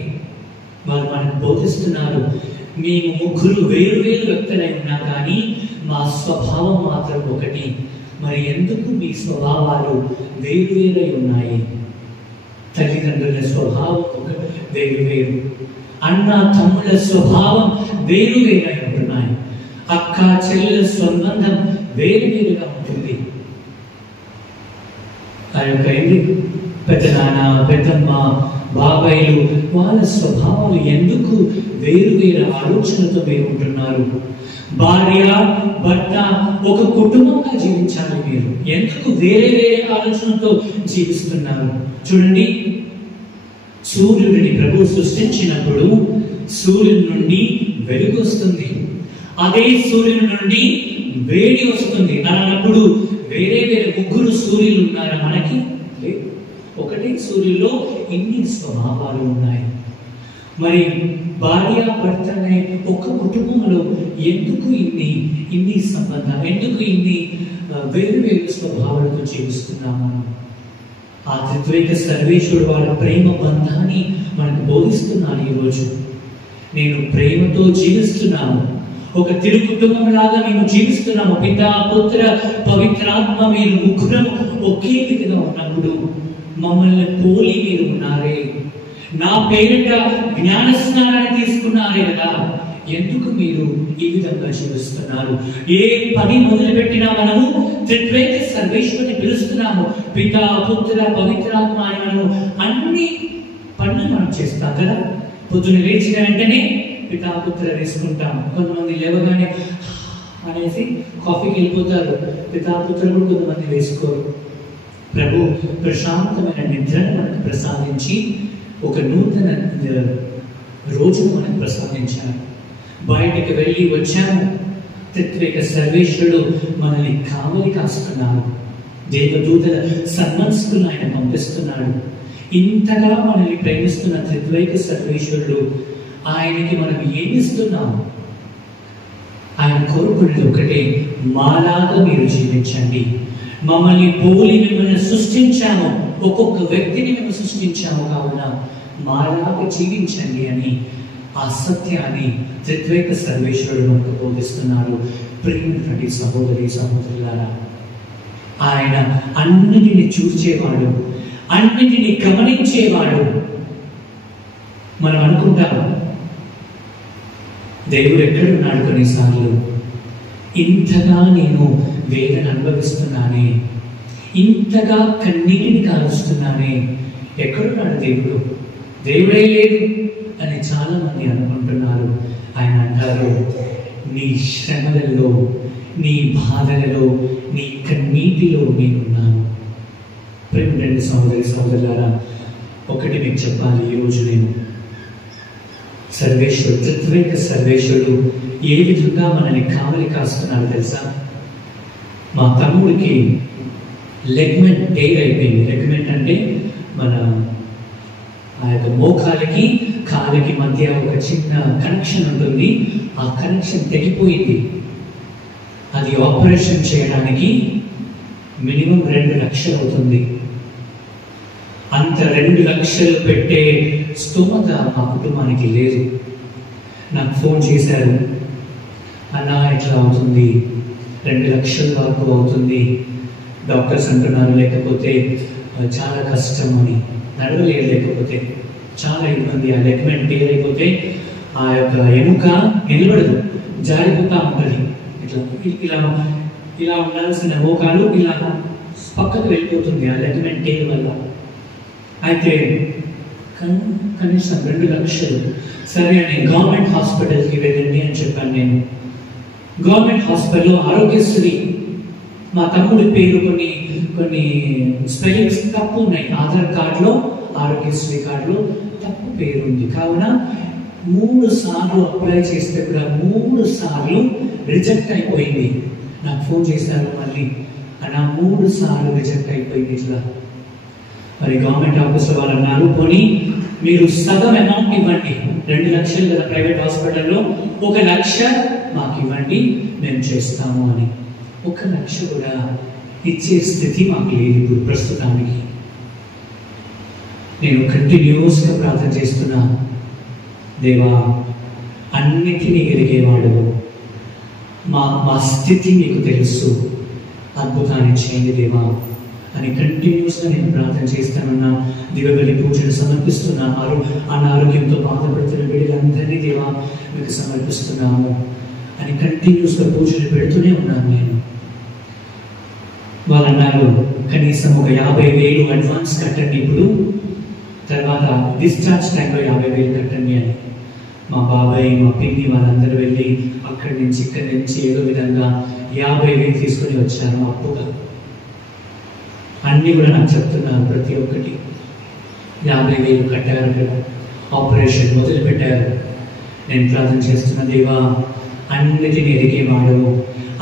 వాళ్ళు మనకు బోధిస్తున్నారు, మేము ముగ్గురు వేరు వేరు వ్యక్తులై ఉన్నా కానీ మా స్వభావం మాత్రం ఒకటి. మరి ఎందుకు మీ స్వభావాలు వేరు వేరై ఉన్నాయి? తల్లిదండ్రుల స్వభావం వేరు వేరు, అన్న తమ్ముల స్వభావం వేరు వేరై ఉంటున్నాయి, అక్క చెల్లెల సంబంధం వేరు వేరుగా ఉంటుంది. ఆ యొక్క పెద్ద నాన్న, పెద్దమ్మ, బాబాయిలు వాళ్ళ స్వభావాలు ఎందుకు వేరు వేరు ఆలోచనలతో మీరు ఉంటున్నారు? భార్య భర్త ఒక కుటుంబంగా జీవించాలి, మీరు ఎందుకు వేరే వేరే ఆలోచనతో జీవిస్తున్నారు? చూడండి, సూర్యుడిని ప్రభు సృష్టించినప్పుడు సూర్యుడి నుండి వెలుగు వస్తుంది, అదే సూర్యుని నుండి వేడి వస్తుంది. అన్నప్పుడు వేరే వేరే ముగ్గురు సూర్యులు ఉన్నారా? మనకి లేదు, ఒకటే సూర్యుల్లో ఇన్ని స్వభావాలు ఉన్నాయి. మరి భార్య భర్త అనే ఒక కుటుంబంలో ఎందుకు ఇన్ని సంబంధాలు, ఎందుకు ఇన్ని వేరు వేరు స్వభావాలతో జీవిస్తున్నాము? ఆ త్రిత్వైక సర్వేశ్వరుడు వాళ్ళ ప్రేమ బంధాన్ని మనకు బోధిస్తున్నాను. ఈరోజు నేను ప్రేమతో జీవిస్తున్నాను, ఒక తిరు కుటుంబం లాగా మేము జీవిస్తున్నాము. పితా పుత్ర పవిత్రాత్మ మీరు ముగ్గురం ఒకే విధిగా ఉన్నప్పుడు మమ్మల్ని పోలి మీరు ఉన్నారే, నా పేరిట జ్ఞాన స్నానాన్ని తీసుకున్నారే కదా, ఎందుకు మీరు ఈ విధంగా జీవిస్తున్నారు? ఏ పని మొదలుపెట్టినా మనము త్రిత్వైక సర్వేశ్వరుని పిలుస్తున్నాము, పితా పుత్ర పవిత్రాత్మ అని మనము అన్ని పనులు మనం చేస్తాం కదా. పొద్దున లేచిన వెంటనే పితా పుత్ర వేసుకుంటాం, కొంతమంది లేవగానే అనేసి కాఫీకి వెళ్ళిపోతారు, పితా పుత్ర కూడా కొంతమంది వేసుకోరు. ప్రభు ప్రశాంతమైన నిద్రను మనకు ప్రసాదించి ఒక నూతన రోజును మనకు ప్రసాదించారు. బయటకు వెళ్ళి వచ్చాము, త్రిత్వైక సర్వేశ్వరుడు మనల్ని కావలి కాస్తున్నాడు, దేవదూతల సన్మనస్కులను ఆయన పంపిస్తున్నాడు. ఇంతగా మనల్ని ప్రేమిస్తున్న త్రిత్వైక సర్వేశ్వరుడు ఆయనకి మనం ఏమిస్తున్నాము? ఆయన కోరుకునేది ఒకటే, మాలాగా మీరు జీవించండి, మమ్మల్ని పోలి మిమ్మల్ని సృష్టించాము, ఒక్కొక్క వ్యక్తిని మేము సృష్టించాము, కావున మాలాగా జీవించండి అని ఆ సత్యాన్ని త్రిత్వైక సర్వేశ్వరుడు మనకు బోధిస్తున్నారు. ప్రేమటువంటి సహోదరి సహోదరులారా, ఆయన అన్నిటిని చూసేవాడు, అన్నిటిని గమనించేవాడు. మనం అనుకుంటాం దేవుడు ఎక్కడున్నాడు? కొన్నిసార్లు ఇంతగా నేను వేదన అనుభవిస్తున్నానే, ఇంతగా కన్నీటిని కాలుస్తున్నానే, ఎక్కడున్నాడు దేవుడు? దేవుడే లేదు అని చాలా మంది అనుకుంటున్నారు. ఆయన అంటారు, నీ శ్రమలలో, నీ బాధలలో, నీ కన్నీటిలో నేనున్నాను. ప్రేమ సహోదరి సహోదరులారా, ఒకటి మీకు చెప్పాలి. ఈరోజు నేను సర్వేశ్వరుడు, త్రిత్వైక సర్వేశ్వరుడు ఏ విధంగా మనల్ని కావలి కాస్తున్నారు తెలుసా? మా తమ్ముడికి లెగ్మెంట్ టేర్ అయిపోయింది. లెగ్మెంట్ అంటే మన ఆ యొక్క మోకాలికి కాలికి మధ్య ఒక చిన్న కనెక్షన్ ఉంటుంది. ఆ కనెక్షన్ తెగిపోయింది. అది ఆపరేషన్ చేయడానికి మినిమం 2 లక్షలు అవుతుంది. అంత 2 లక్షలు పెట్టే స్తోమత మా కుటుంబానికి లేదు. నాకు ఫోన్ చేశారు, అన్నా ఇట్లా అవుతుంది, 2 లక్షల వరకు అవుతుంది, డాక్టర్స్ అంటున్నారు, లేకపోతే చాలా కష్టం అని, నడవలేరు, లేకపోతే చాలా ఇబ్బంది. ఆ లెగ్మెంట్ టేర్ అయిపోతే ఆ యొక్క ఎముక నిలబడదు, జారిపోతా ఉంటుంది. ఇట్లా ఇలా ఉండాల్సిన మోకాలు ఇలా పక్కకు వెళ్ళిపోతుంది ఆ లెగ్మెంట్ టేర్ వల్ల. అయితే కనీసం 2 లక్షలు. సరే అని గవర్నమెంట్ హాస్పిటల్కి వెళ్ళండి అని చెప్పాను నేను. గవర్నమెంట్ హాస్పిటల్లో ఆరోగ్యశ్రీ, మా తమ్ముడి పేరు కొన్ని స్పెల్లింగ్స్ తప్పు ఉన్నాయి. ఆధార్ కార్డులో, ఆరోగ్యశ్రీ కార్డులో తప్పు పేరు ఉంది. కావున 3 సార్లు అప్లై చేస్తే కూడా 3 సార్లు రిజెక్ట్ అయిపోయింది. నాకు ఫోన్ చేశారు మళ్ళీ, అన్నా 3 సార్లు రిజెక్ట్ అయిపోయింది ఇట్లా. మరి గవర్నమెంట్ ఆఫీసర్ వాళ్ళు అన్నారు, పోనీ మీరు సగం అమౌంట్ ఇవ్వండి, 2 లక్షలు కదా ప్రైవేట్ హాస్పిటల్లో, 1 లక్ష మాకు ఇవ్వండి, మేము చేస్తాము అని. 1 లక్ష కూడా ఇచ్చే స్థితి మాకు లేదు ఇప్పుడు ప్రస్తుతానికి. నేను కంటిన్యూస్గా ప్రార్థన చేస్తున్నా, దేవా అన్నిటినీ ఎరిగేవాడు, మా స్థితి నీకు తెలుసు, అద్భుతాన్ని చేయండి దేవా అని కంటిన్యూస్గా నేను ప్రార్థన చేస్తానన్నా. దివ్యబలి పూజను సమర్పిస్తున్నా. అనారోగ్యంతో బాధపడుతున్న బిడ్డలందరినీ దేవా మీకు సమర్పిస్తున్నాము అని కంటిన్యూస్గా పూజలు పెడుతూనే ఉన్నాను నేను. వాళ్ళు అన్నారు, కనీసం ఒక 50,000 అడ్వాన్స్ కట్టండి ఇప్పుడు, తర్వాత డిశ్చార్జ్ టైంలో 50,000 కట్టండి అని. మా బాబాయ్, మా పిన్ని వాళ్ళందరూ వెళ్ళి అక్కడి నుంచి ఇక్కడి నుంచి ఏదో విధంగా 50,000 తీసుకొని వచ్చారు అప్పుగా. అన్నీ కూడా నాకు చెప్తున్నారు, ప్రతి ఒక్కటి 50,000 కట్టారు కదా, ఆపరేషన్ మొదలు పెట్టారు. నేను ప్రార్థన చేస్తున్న, దేవా అన్నిటిని ఎరిగేవాడవు,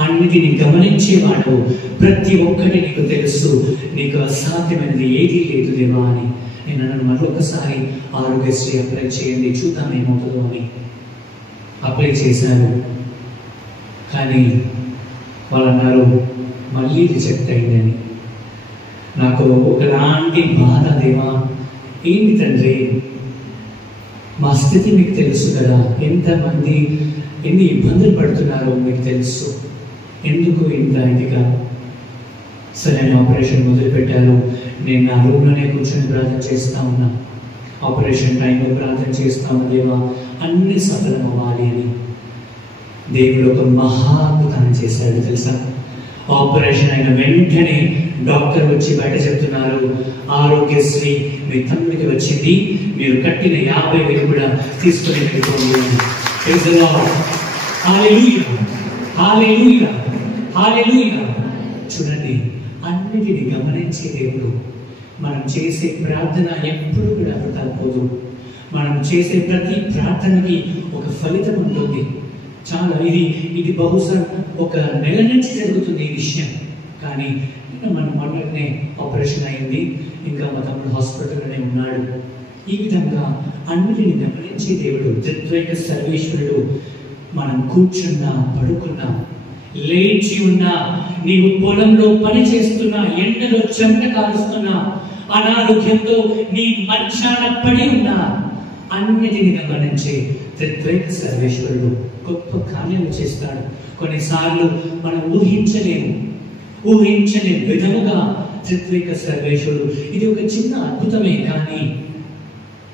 అన్నిటిని గమనించేవాడవు, ప్రతి ఒక్కటి నీకు తెలుసు, నీకు అసాధ్యమైనది ఏదీ లేదు దేవా అని. నేను నన్ను మరొకసారి ఆరోగ్యశ్రీ అప్లై చేయండి, చూద్దాం ఏమవుతుందో అని అప్లై చేశాను. కానీ వాళ్ళు అన్నారు మళ్ళీ రిజెక్ట్ అయిందని. నాకు ఒకలాంటి బాధ, దేవా ఏంటి తండ్రి, మా స్థితి మీకు తెలుసు కదా, ఎంతమంది ఎన్ని ఇబ్బందులు పడుతున్నారో మీకు తెలుసు, ఎందుకు ఇంత ఇదిగా. సరే ఆపరేషన్ మొదలుపెట్టారు. నేను నా రూమ్లోనే కూర్చొని ప్రార్థన చేస్తా ఉన్నా. ఆపరేషన్ టైంలో ప్రార్థన చేస్తాము, దేవా అన్ని సఫలం అవ్వాలి అని. దేవుడు ఒక మహాద్భుతాన్ని చేశాడు తెలుసా. ఆపరేషన్ అయిన వెంటనే డాక్టర్ వచ్చి బయట చెప్తున్నారు, ఆరోగ్యశ్రీ మీ తమ్ముడికి వచ్చింది, మీరు కట్టిన 50,000 కూడా తీసుకొని వెళ్ళిపోండి. చూడండి, అన్నిటిని గమనించే దేవుడు. మనం చేసే ప్రార్థన ఎప్పుడు కూడా వృధా పోదు. మనం చేసే ప్రతి ప్రార్థనకి ఒక ఫలితం ఉంటుంది. చాలా ఇది బహుశా 1 నెల నుంచి జరుగుతుంది ఈ విషయం. కానీ మనం మొన్ననే ఆపరేషన్ అయింది, ఇంకా మా తమ్ముడు హాస్పిటల్లోనే ఉన్నాడు. ఈ విధంగా అన్నిటిని గమనించే దేవుడు, త్రిత్వైక సర్వేశ్వరుడు. మనం కూర్చున్నా, పడుకున్నా, లేచి ఉన్నా, నీవు పొలంలో పని చేస్తున్నా, ఎండలో చెమట కాలుస్తున్నా, అనారోగ్యంతో నీ మంచాన పడి ఉన్నా, అన్నిటిని గమనించే త్రిత్వైక సర్వేశ్వరుడు గొప్ప కార్యాలు చేస్తాడు. కొన్నిసార్లు మనం ఊహించలేని విధముగా త్రిత్వైక సర్వేశ్వరుడు. ఇది ఒక చిన్న అద్భుతమే, కానీ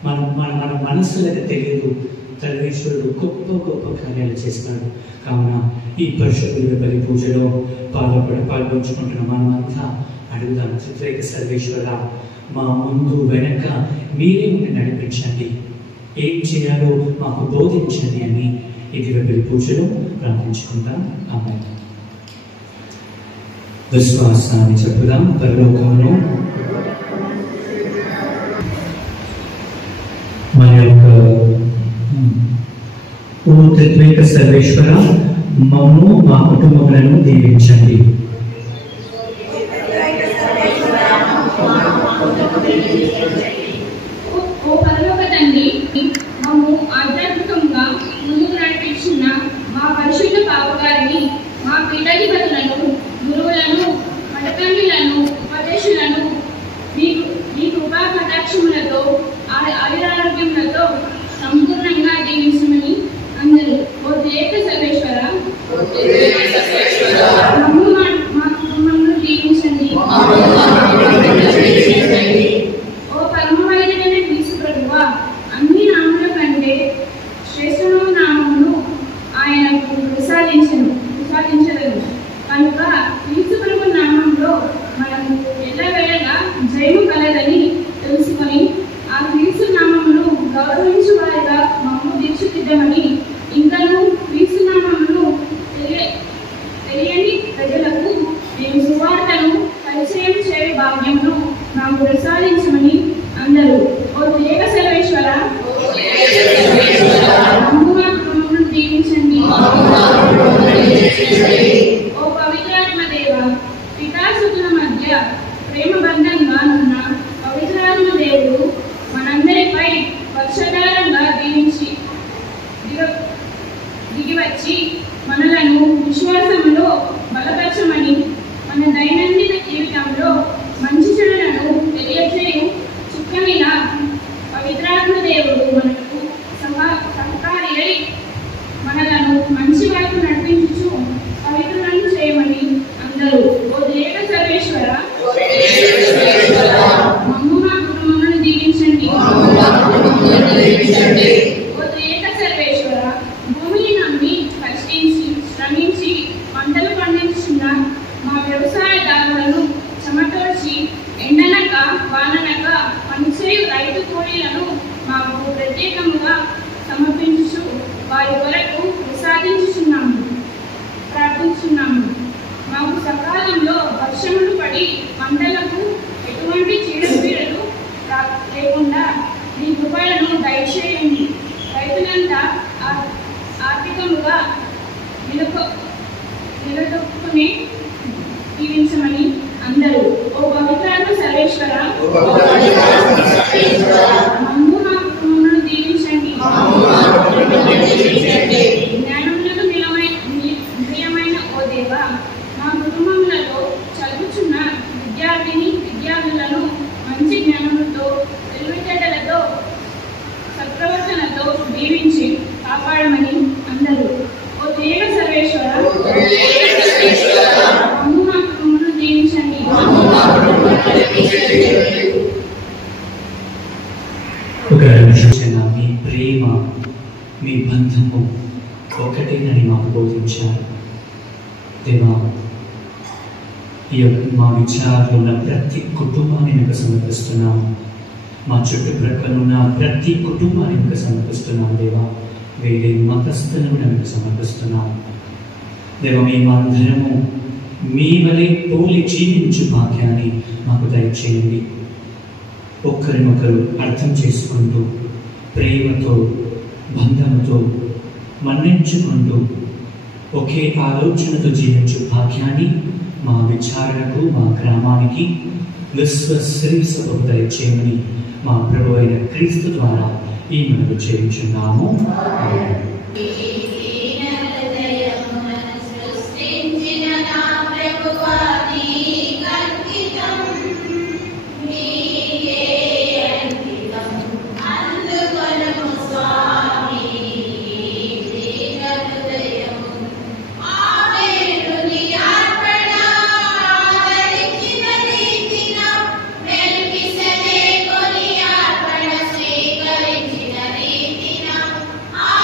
మన మనస్సులకు తెలియదు. సర్వేశ్వరుడు గొప్ప గొప్ప కార్యాలు చేస్తున్నాడు. కావున ఈ పరిశుద్ధ బలి పూజలో పాల్గొంచుకుంటున్న మనమంతా అడుగుదాం, త్రిత్వైక సర్వేశ్వర మా ముందు వెనక మీరే ఉండి నడిపించండి, ఏం చేయాలో మాకు బోధించండి అని ఈ బలి పూజలో ప్రార్థించుకుంటాం. ఆమేన్. విశ్వాసాన్ని చెప్పుదాం. పరలోకమును మన యొక్క ఓ త్రిత్వైక సర్వేశ్వర మమ్ము మా కుటుంబములను దీవించండి. ఓ పరలోక తండ్రి, మమ్ము ఆధ్యాత్మికంగా ముందుకు నడిపించిన మా పరిశుద్ధ పాపగారిని, మా పీఠాధిపతులను, గురువులను, మఠకన్యులను, ఉపదేశులను మీ కృపా కటాక్షములతో ఆయురారోగ్యములతో సంపూర్ణంగా దీవించమని అందరూ ఓ త్రియేక సర్వేశ్వర మా కుటుంబంలో దీవించండి. ఓ పరమవైద్యుడైన క్రీస్తు ప్రభువా, అన్ని నామముల కంటే శ్రేష్ఠమైన నామమును ఆయనకు ప్రసాదించలేదు కనుక క్రీస్తు ప్రభు నామంలో మనము ఎల్లవేళలా జయము కలదని తెలుసుకొని ఆ క్రీస్తు నామమును గౌరవించు వారిగా మమ్ము తీర్చిదిద్దమని, ఇంకను క్రీస్తు నామమును తెలియని ప్రజలకు మేము సువార్తను పరిచయం చేయే భాగ్యమును మాకు ప్రసాదించమని అందరూ ఓ త్రియేక సర్వేశ్వర మా కుటుంబమును దీవించండి. ఓ పవిత్రాత్మ దేవ, పితాసుతుల మధ్య ప్రేమ బంధంగా ఉన్న పవిత్రాత్మ దేవుడు మనందరిపై వర్షధారంగా దీవించి దిగివచ్చి మనలను విశ్వాసములో బలపరచమని, మన దైనందిన జీవితంలో మంచి చెడులను తెలియజేయు చుక్కనిలా పవిత్రాత్మ దేవుడు మనకు సహకారి అయి మనలను మంచి వైపు నడిపించు పవిత్రులను చేయమని అందరూ ఓ త్రియేక సర్వేశ్వర మమ్ము మా కుటుంబములను దీవించండి. ఓ త్రియేక సర్వేశ్వర భూమిని నమ్మి కష్టించి శ్రమించి పంటలు పండించున్న మా వ్యవసాయదారులను చెమటోడ్చి ఎండనక వాననక పనిచేయు రైతు కూలీలను మాకు ప్రత్యేకముగా సమర్పించు వారి కొరకు ప్రార్థించున్నాము. మాకు సకాలంలో వర్షములు పడి పంటలకు ఎటువంటి చీడపీడలు లేకుండా మీ కృపలను దయచేయండి. రైతులంతా ఆర్థికముగా నిలదొక్కుని దీవించమని అందరూ ఓ పవిత్రాత్మ సర్వేశ్వర మమ్ము మా కుటుంబములను దీవించండి. జ్ఞానములకు నిలయమైన ఓ దేవ, మా కుటుంబములలో చదువుచున్న విద్యార్థులను మంచి జ్ఞానములతో, తెలివితేటలతో, సత్ప్రవర్తనతో దీవించి కాపాడమని అందరూ ఓ త్రియేక సర్వేశ్వర మమ్ము మా కుటుంబములను దీవించండి. మీ ప్రేమ, మీ బంధము ఒకటేనని మాకు బోధించారు దేవా. ఈ యొక్క మా విచారంలో ఉన్న ప్రతి కుటుంబాన్ని మీకు సమర్పిస్తున్నాము. మా చుట్టుప్రక్కల ఉన్న ప్రతి కుటుంబాన్ని మీకు సమర్పిస్తున్నాము దేవా. వేరే మతస్థులను మీకు సమర్పిస్తున్నాము దేవా. మేమందరము మీ వలె పోలి జీవించు భాగ్యాన్ని మాకు దయచేయండి. ఒక్కరినొకరు అర్థం చేసుకుంటూ, ప్రేమతో, బంధంతో, మన్నించుకుంటూ, ఒకే ఆలోచనతో జీవించు భాగ్యాన్ని మా విచారణకు, మా గ్రామానికి విశ్వసభకు దయచేయమని మా ప్రభు అయిన క్రీస్తు ద్వారా ఈ మనకు చేయించున్నాము. ఆ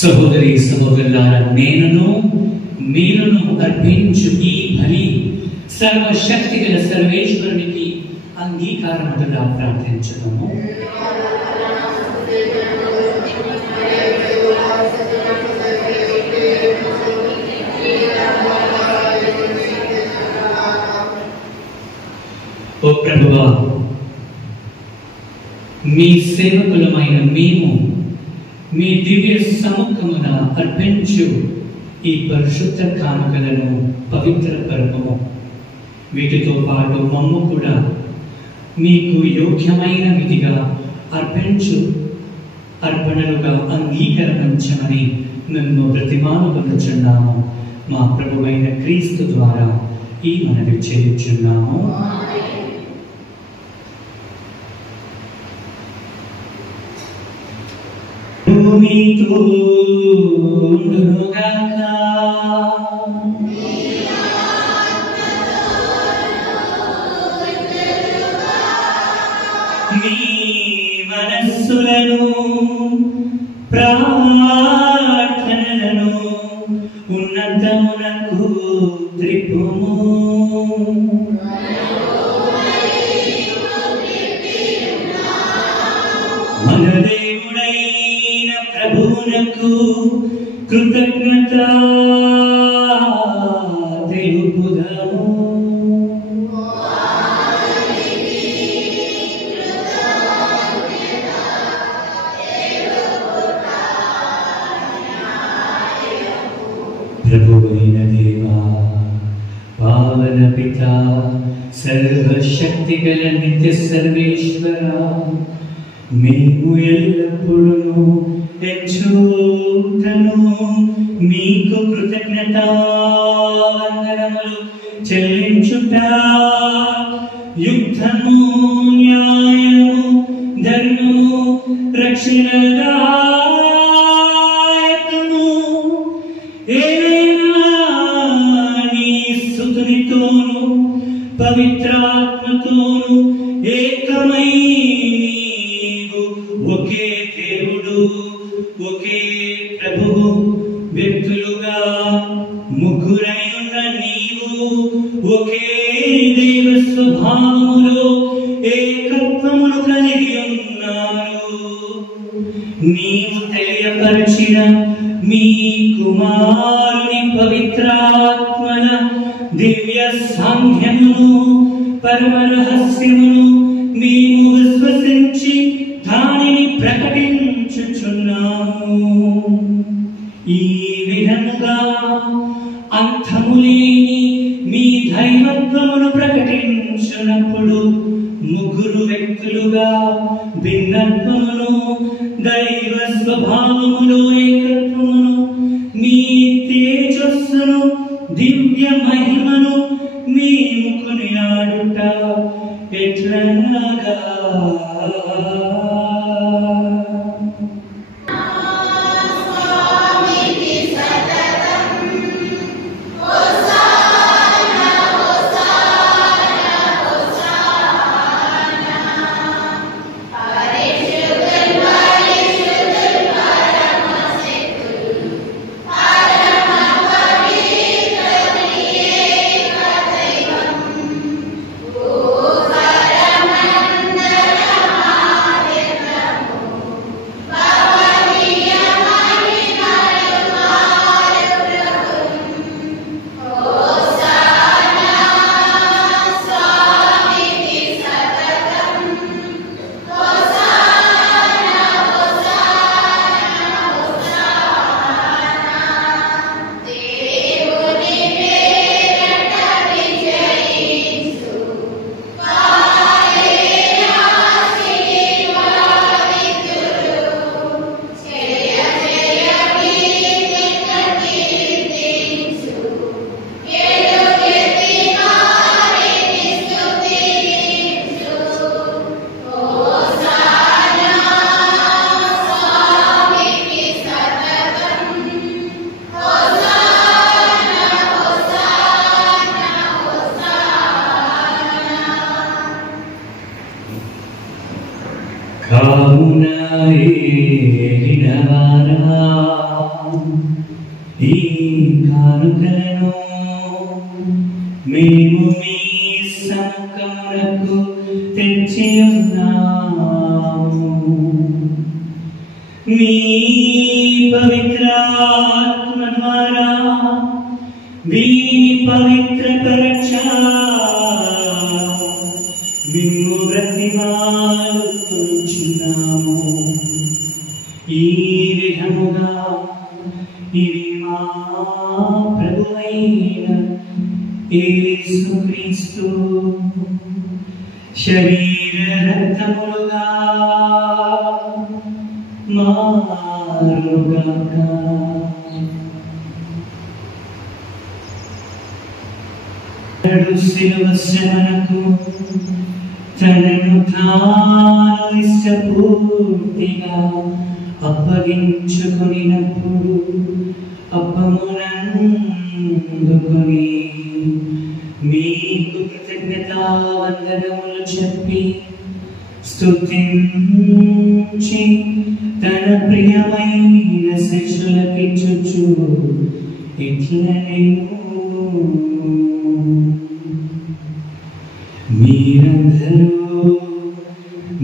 సహోదరి సహోదరులారా, నేనును మీరును అర్పించు ఈ బలి సర్వశక్తి గల సర్వేశ్వరునికి అంగీకారముగా ప్రార్థించడము. ఓ ప్రభువా, మీ సేవకులమైన మేము మీ దివ్య సముఖమున అర్పించు ఈ పరిశుద్ధ కానుకలను పవిత్రపరపము. వీటితో పాటు మమ్ము కూడా మీకు యోగ్యమైన విధిగా అర్పించు అర్పణలుగా అంగీకరించమని మేము బ్రతిమాలుకొనుచున్నాము. మా ప్రభువైన క్రీస్తు ద్వారా ఈ మనవి చేయుచున్నాము. మీతో ఉండునుగాక. మీ మనస్సులను ప్రార్థనలను ఉన్నతమునకు త్రిప్పుము. మన దేవుడైన ప్రభువునకు కృతజ్ఞత తెలుపుదాము. ప్రభువైన దేవా, పావన పితా, సర్వశక్తి గల నిత్య సర్వేశ్వర, మేము ఎల్లప్పుడూ ఎచ్చోటను మీకు కృతజ్ఞతావందనములు చెల్లించుట యుక్తము, న్యాయము, ధర్మము, రక్షణదాయకము. ఏలైనా నీ స్తుతితోను పవిత్రాత్మతోను ఏకమై ఒకే దేవుడు, ఒకే ప్రభువు, వ్యక్తులుగా ముగ్గురైన నీవు ఒకే దేవ స్వభావములో ఏకత్వమును కలిగి ఉన్నారు. నీవు తెలియపరిచిన మీ కుమారుని పవిత్రాత్మల దివ్య సాంఖ్యమును పరమ రహస్యమును మేము విశ్వసించి దానిని ప్రకటించుచున్నాము. ఈ విధముగా అంతములేని మీ దైవత్వమును ప్రకటించినప్పుడు ముగ్గురు వ్యక్తులుగా భిన్నత్వమును, దైవ స్వభావములో ఏకత్వమును, మీ తేజస్సును, దివ్య మహిమను మేము కొనియాడుట ఎట్లనగా Oh అవునా ఏలినవారా ఈ కానుకలను మేము మీ సముఖమునకు తెచ్చి ఉన్నాము. మీ పవిత్రాత్మ ద్వారా వీని పవిత్రపరచ మిమ్ము బ్రతిమాలుకొనుచున్నాము. ఈ విధముగా ఇది మా ప్రభువైన యేసుక్రీస్తు శరీర రక్తములుగా మారుగాక. శిలువ శ్రమణకు తనను తాను ఇష్టపూర్తిగా అప్పగించుకొనినప్పుడు అప్పమునందుకొని మీకు కృతజ్ఞతావందనములు చెప్పి స్తుతించి తన ప్రియమైన శిష్యులకిచ్చుచు ఇట్లనేమో మీరందరూ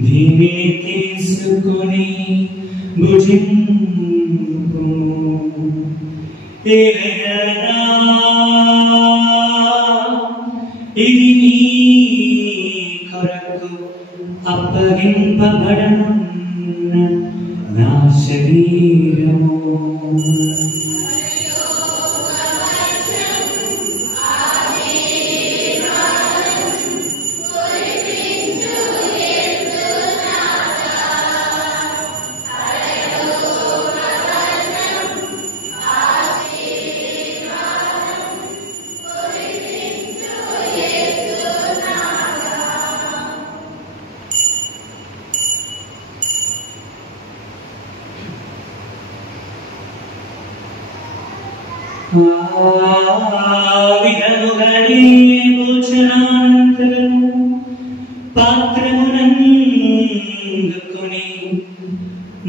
దీనిని తీసుకొని భుజింపు. ఇది మీ కొరకు అప్పగింపబడనున్న నా శరీరము. విధముగానే భోజనానంతరము పాత్రమునందుకొని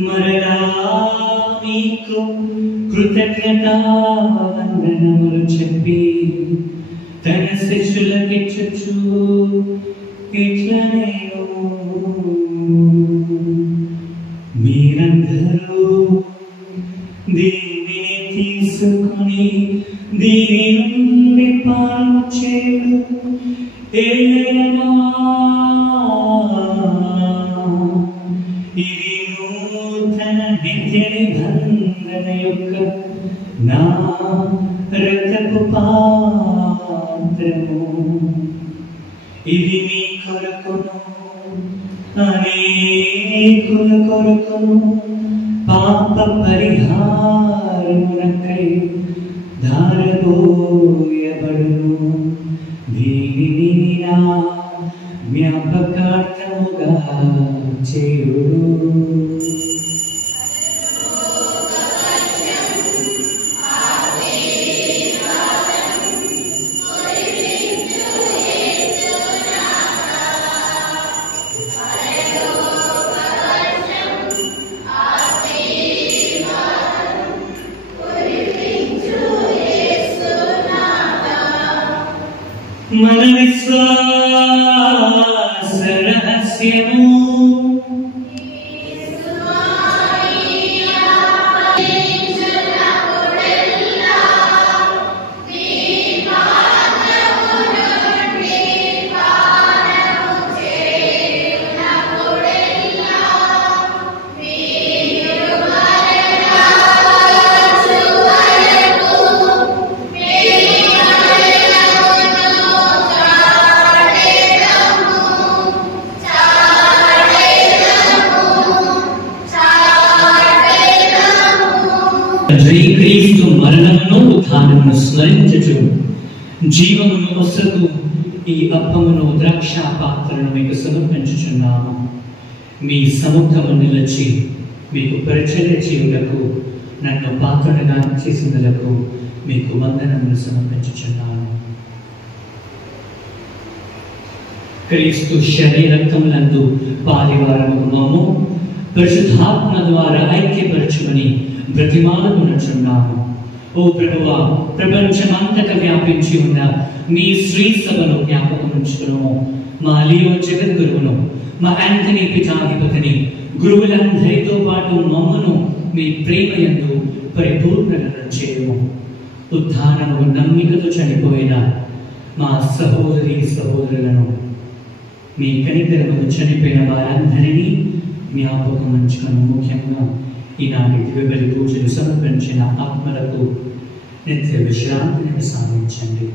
మరలా మీకు కృతజ్ఞతావందనములు చెప్పి తన శిష్యులకిచ్చుచు ఇట్లనేమో మీరందరూ దీనిని తీసుకొని దీని నుండి పాలు చేయుడు. ఏలైనా ఇది నూతన నిత్య నిబంధన యొక్క నా రక్తపు పాత్రము. ఇది మీ కొరకును అనేకుల కొరకును పాప పరిహారమునకై ధారబోయబడును. దీనిని నా జ్ఞాపకార్థముగా చేయుడు. మన విశ్వాస రహస్యము క్రీస్తు మరణమును ఉత్థానమును స్మరించుచు జీవమును వసకు ఈ అప్పమును ద్రాక్ష పాత్రను మీకు సమర్పించుచున్నాము. మీ సముఖము నిలిచి మీకు పరిచర్య చేయుటకు నన్ను పాత్రగా చేసినందులకు మీకు వందనమును సమర్పించుచున్నాను. క్రీస్తు శరీరక్తములందు పాలివారము మమ్ము పరిశుద్ధాత్మ ద్వారా ఐక్యపరచుమని బ్రతిమాలుకొనుచున్నాము. ఓ ప్రభువా, ప్రపంచమంతటా వ్యాపించి ఉన్న మీ శ్రీ సభను జ్ఞాపకం ఉంచుకును. మా లియో జగద్గురువును, మా యాంథనీ పీఠాధిపతిని, గురువులందరితో పాటు మమ్మను మీ ప్రేమయందు పరిపూర్ణలను చేయము. ఉత్థానము నమ్మికతో చనిపోయిన మా సహోదరి సహోదరులను, మీ కనికరముతో చనిపోయిన వారందరినీ జ్ఞాపకం ఉంచుకును. ముఖ్యంగా ఈనాటి దివ్యబలి పూజలు సమర్పించిన ఆత్మలకు నిత్య విశ్రాంతిని ప్రసాదించండి.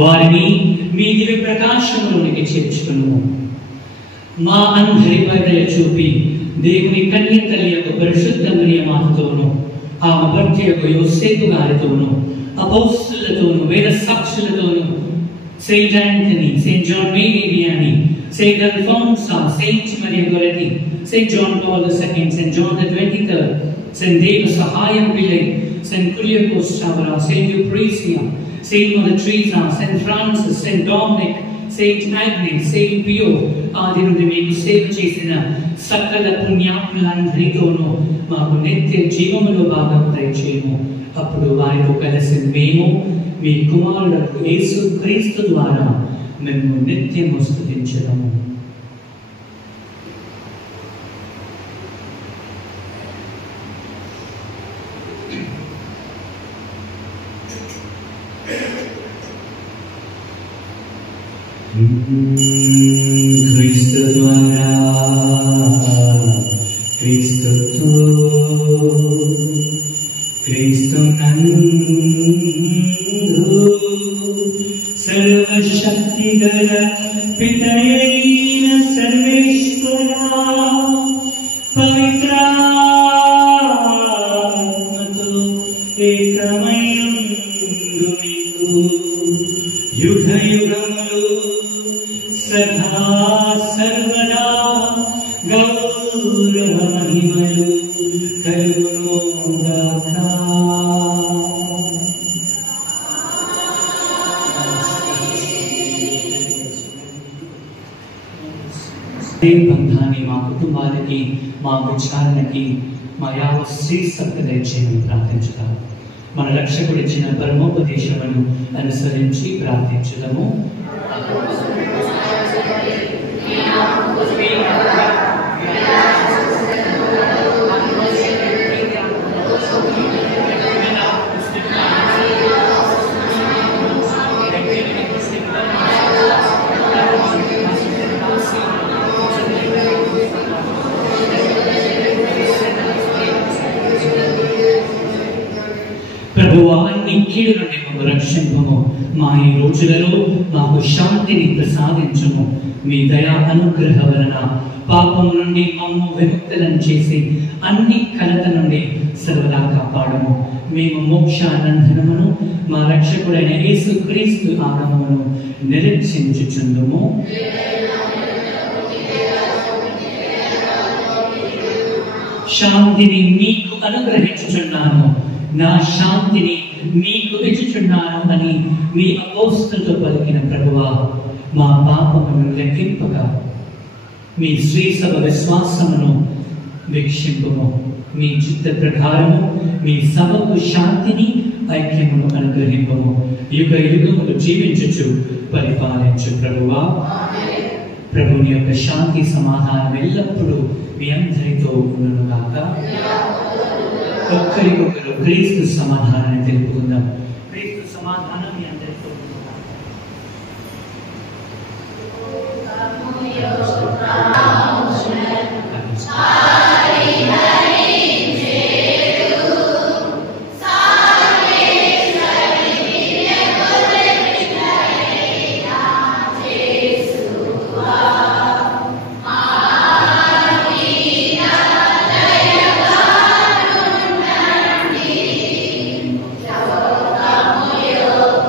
వారిని మీ దివ్య ప్రకాశంలోనికి చేర్చుకును. మా అందరిపై దయ చూపి దేవుని కన్య తల్లి యొక్క పరిశుద్ధ మరియ మాతతోను, ఆమె భర్త యొక్క యోసేపు గారితోను, అపోస్తలులతోను, వేద సాక్షులతోను, saint Anthony, saint John Mary Vianney, saint Alphonsa, saint Maria Goretti, saint John Paul II, saint John the 23rd, saint Devasahayam Pillai, saint Kuriakose Chavara, saint Euphrasia, saint mother Teresa, saint Francis, saint Dominic, saint Agnes, saint Pio ఆది నుండి మీకు సేవ చేసిన సకల పుణ్యాత్ములందరితోనూ మాకు నిత్య జీవములో భాగం దయచేయము. అప్పుడు వారితో కలిసి మేము మీ కుమారులకు యేసు క్రీస్తు ద్వారా మేము నిత్యము స్తుతించదము. క్రీస్తు ద్వారా, క్రీస్తుతో, క్రీస్తునందు సర్వశక్తిగల పితయైన సర్వేశ్వరా, పవిత్రాత్మతో ఏకమయందు మీకు యుగ యుగములు సదా సర్వదా గౌరవ మహిమలు కలుగును గాక. బంధాన్ని మా కుటుంబానికి, మా విచారణకి, మా యావత్ శ్రీ సభ్య దయచేయమని ప్రార్థించుతాం. మన రక్షకుడిచ్చిన పరమోపదేశమును అనుసరించి ప్రార్థించుదాము. ప్రభువా, అన్ని కీడు నుండి మమ్మల్ని రక్షింపము. మా ఈ రోజులలో మాకు శాంతిని ప్రసాదించుము. మీ దయా అనుగ్రహ వలన పాపం నుండి మమ్ము విముక్తులను చేసి అన్ని కలత నుండి సర్వదా కాపాడము. మేము మోక్షానందనమును మా రక్షకుడైన యేసు క్రీస్తు ఆగమమును నిరీక్షించుచుందుము. శాంతిని మీకు అనుగ్రహించుచున్నాను, నా శాంతిని మీకు ఇచ్చుచున్నాను అని మీ అపోస్తలుతో పలికిన ప్రభువా, మా పాపమును లెక్కింపగా మీ శ్రీ సభ విశ్వాసమును వీక్షింపము. మీ చిత్త ప్రకారము మీ సభకు శాంతిని, ఐక్యమును అనుగ్రహింపము. యుగ యుగములు జీవించుచు పరిపాలించు ప్రభువా. ప్రభుని యొక్క శాంతి సమాధానం ఎల్లప్పుడూ మీ అందరితో ఉండును గాక. ఒక్కరికొకరు క్రీస్తు సమాధానాన్ని తెలుపుకుందాం. క్రీస్తు సమాధానం మీ అందరితో ఉండును గాక. Yo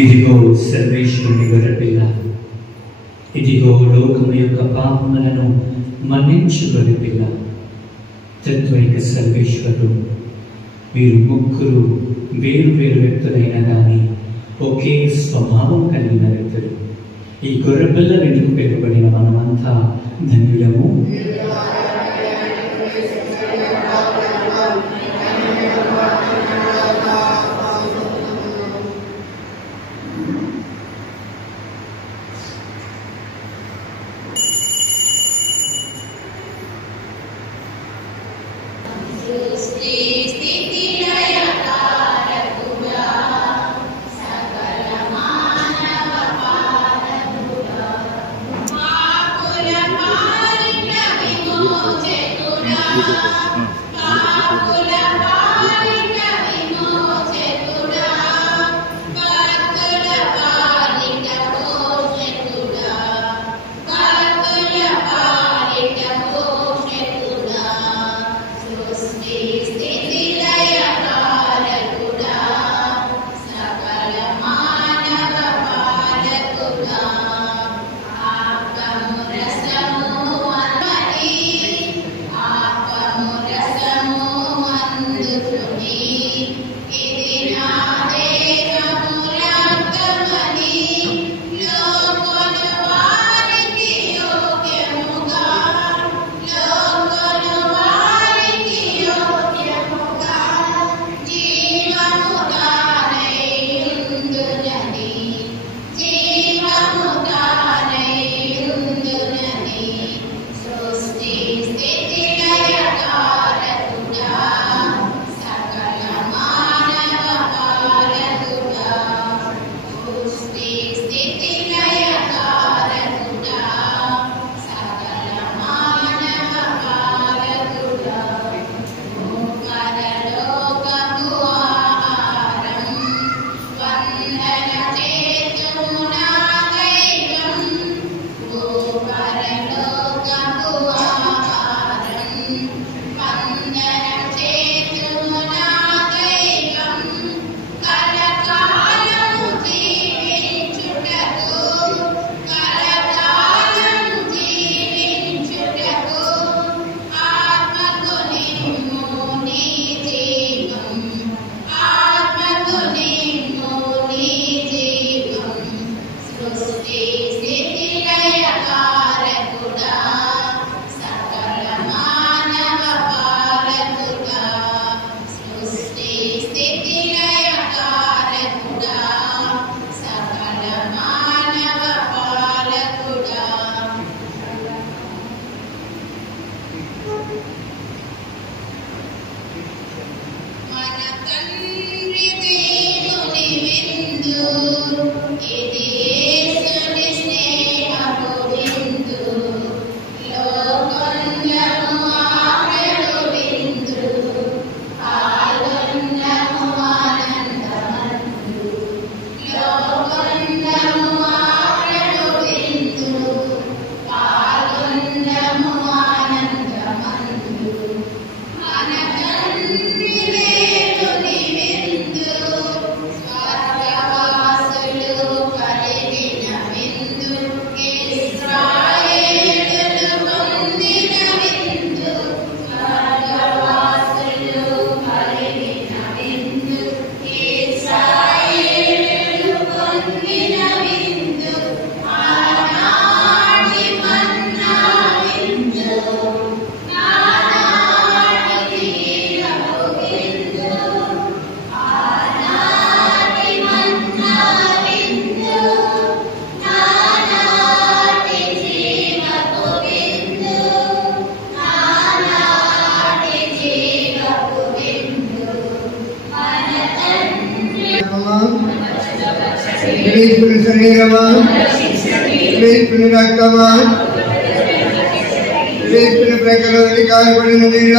ఇదిగో సర్వేశ్వరుని గొర్రెపిల్ల, ఇదిగో లోకము యొక్క పాపములను మన్నించు గొర్రెపిల్ల. తత్వైక సర్వేశ్వరుడు వీరు ముగ్గురు వేరు వేరు వ్యక్తులైన కానీ ఒకే స్వభావం కలిగిన వ్యక్తులు. ఈ గొర్రెపిల్ల వెనుక పెట్టుబడిన మనమంతా ధన్యులము. క్రీస్తుని శరీరమా, క్రీస్తుని రక్తమా, క్రీస్తుని ప్రకటన కాయబడిన నీళ్ళ,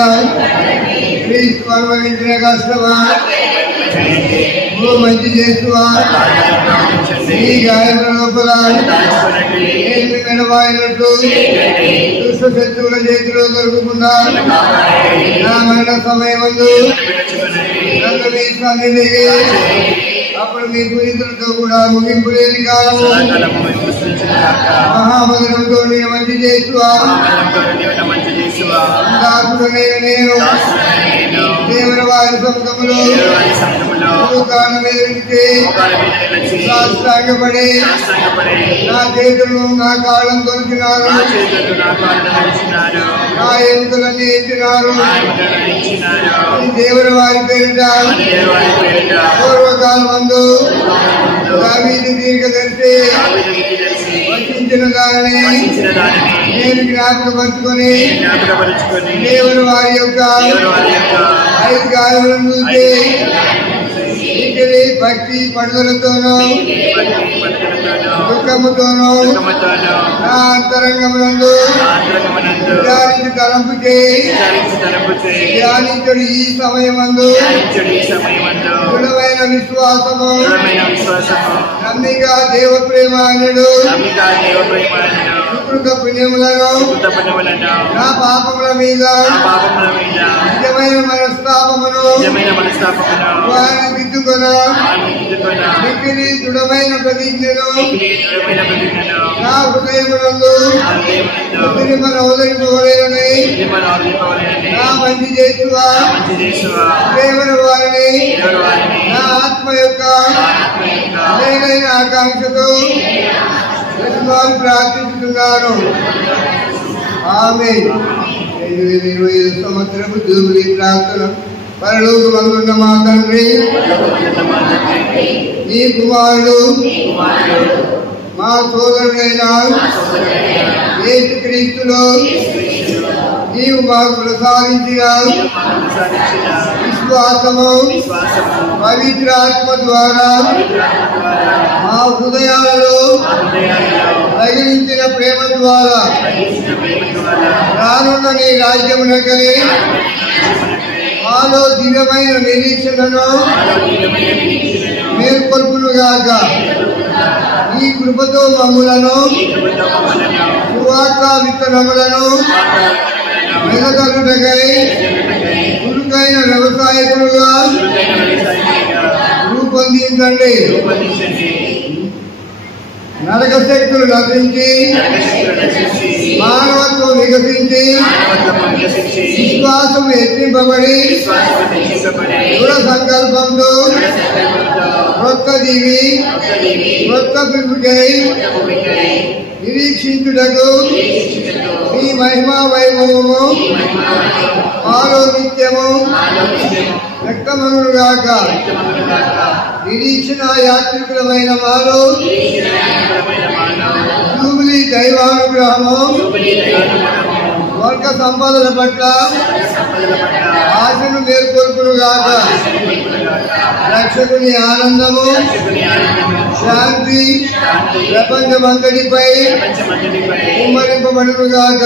క్రీస్తు అనుభవించిన కష్టమా, ఓ మంచి చేస్తువా, ఈ గాయముల లోపల ఏమి మెడవాయినట్టు దుష్ట శత్రువుల చేతిలో దొరకకుండా నా మరణ సమయమందు నన్ను మీ సన్నిధికి అప్పుడు మీ పునీతులతో కూడా ముగింపు లేని కాలము సదాకాలము మేము విస్తరించుగాక. మహామధురంతో నేను మంచి చేస్తువా మహాబలంతో నీవు మంచి చేసువా. దాసుడనైన నేను నేను దేవుని వారి సముఖములో దేవవారి సంఘములో మోకాళ్ళ మీద నిలిచి మోకాళ్ళ మీద నిలిచి సాష్టాంగపడి సాష్టాంగపడి నా చేతులు నా కాళ్ళను తొలిచినారు నా చేతులు నా కాళ్ళను నడిచినారు. నా ఎముకలన్నీ ఎత్తినారు నా ఎముకలను ఇచ్చినారు. ఈ దేవుని వారి పేరిట దేవవారి పేరిట పూర్వకాలమందు దావీదు దీర్ఘదర్శి వచించిన దానిని ఇచ్చిన దానిని నేను జ్ఞాపకపరుచుకొని జ్ఞాపకపరుచుకొని దేవుని వారి యొక్క దేవవారి యొక్క 5 కార్యములను చూసి ఇంటిని భక్తి పడుదలతోనూ దుఃఖముతోనూ నా అంతరంగమునందు విచారించి తలంపు చేయి ధ్యానించడు ఈ సమయమందు దృఢమైన విశ్వాసము నమ్మిక దేవ ప్రేమానుడు సుకృత పుణ్యములను నా పాపముల మీద నిజమైన మనస్తాపమును వారిని దిద్దుకొన మిక్కిలి దృఢమైన ప్రతిజ్ఞను నా హృదయమునందు మన అవతరింపవలేనని నా మంచి చేస్తువా దేవుని వారిని నా ఆత్మ యొక్క నేనైన ఆకాంక్షతో ప్రతివారు ప్రార్థిస్తున్నాను. ఆమె 2025 సంవత్సరపు జూబిలీ ప్రార్థన. పరలోకమందున్న మా తండ్రి, నీ కుమారుడు మా సోదరుడైన యేసుక్రీస్తులో నీవు మాకు ప్రసాదించిన విశ్వాసము పవిత్రాత్మ ద్వారా మా హృదయాలలో రగిలించిన ప్రేమ ద్వారా రానున్న నీ రాజ్యమునకై మాలో దివ్యమైన నిరీక్షణను మేల్కొల్పునుగాక. ఈ కృపతో మమ్ములను సువార్త విత్తనములను మెదగలుటకై చురుకైన వ్యవసాయకులుగా రూపొందించండి. నరక శక్తులు నశించి మానవత్వం వికసించి విశ్వాసం హెచ్చింపబడి దృఢ సంకల్పంతో కొత్త దీవి కొత్త పిలుపుకై నిరీక్షించుటకు మీ మహిమా వైభవము మాలో నిత్యము వ్యక్తమనుగాక. నిరీక్షణ యాత్రికులమైన మాలో జూబిలీ దైవానుగ్రహము వర్గ సంపదల పట్ల ఆశను మేల్కొల్పునుగాక. రక్షకుని ఆనందము శాంతి ప్రపంచమంతటిపై కుమ్మరింపబడునుగాక.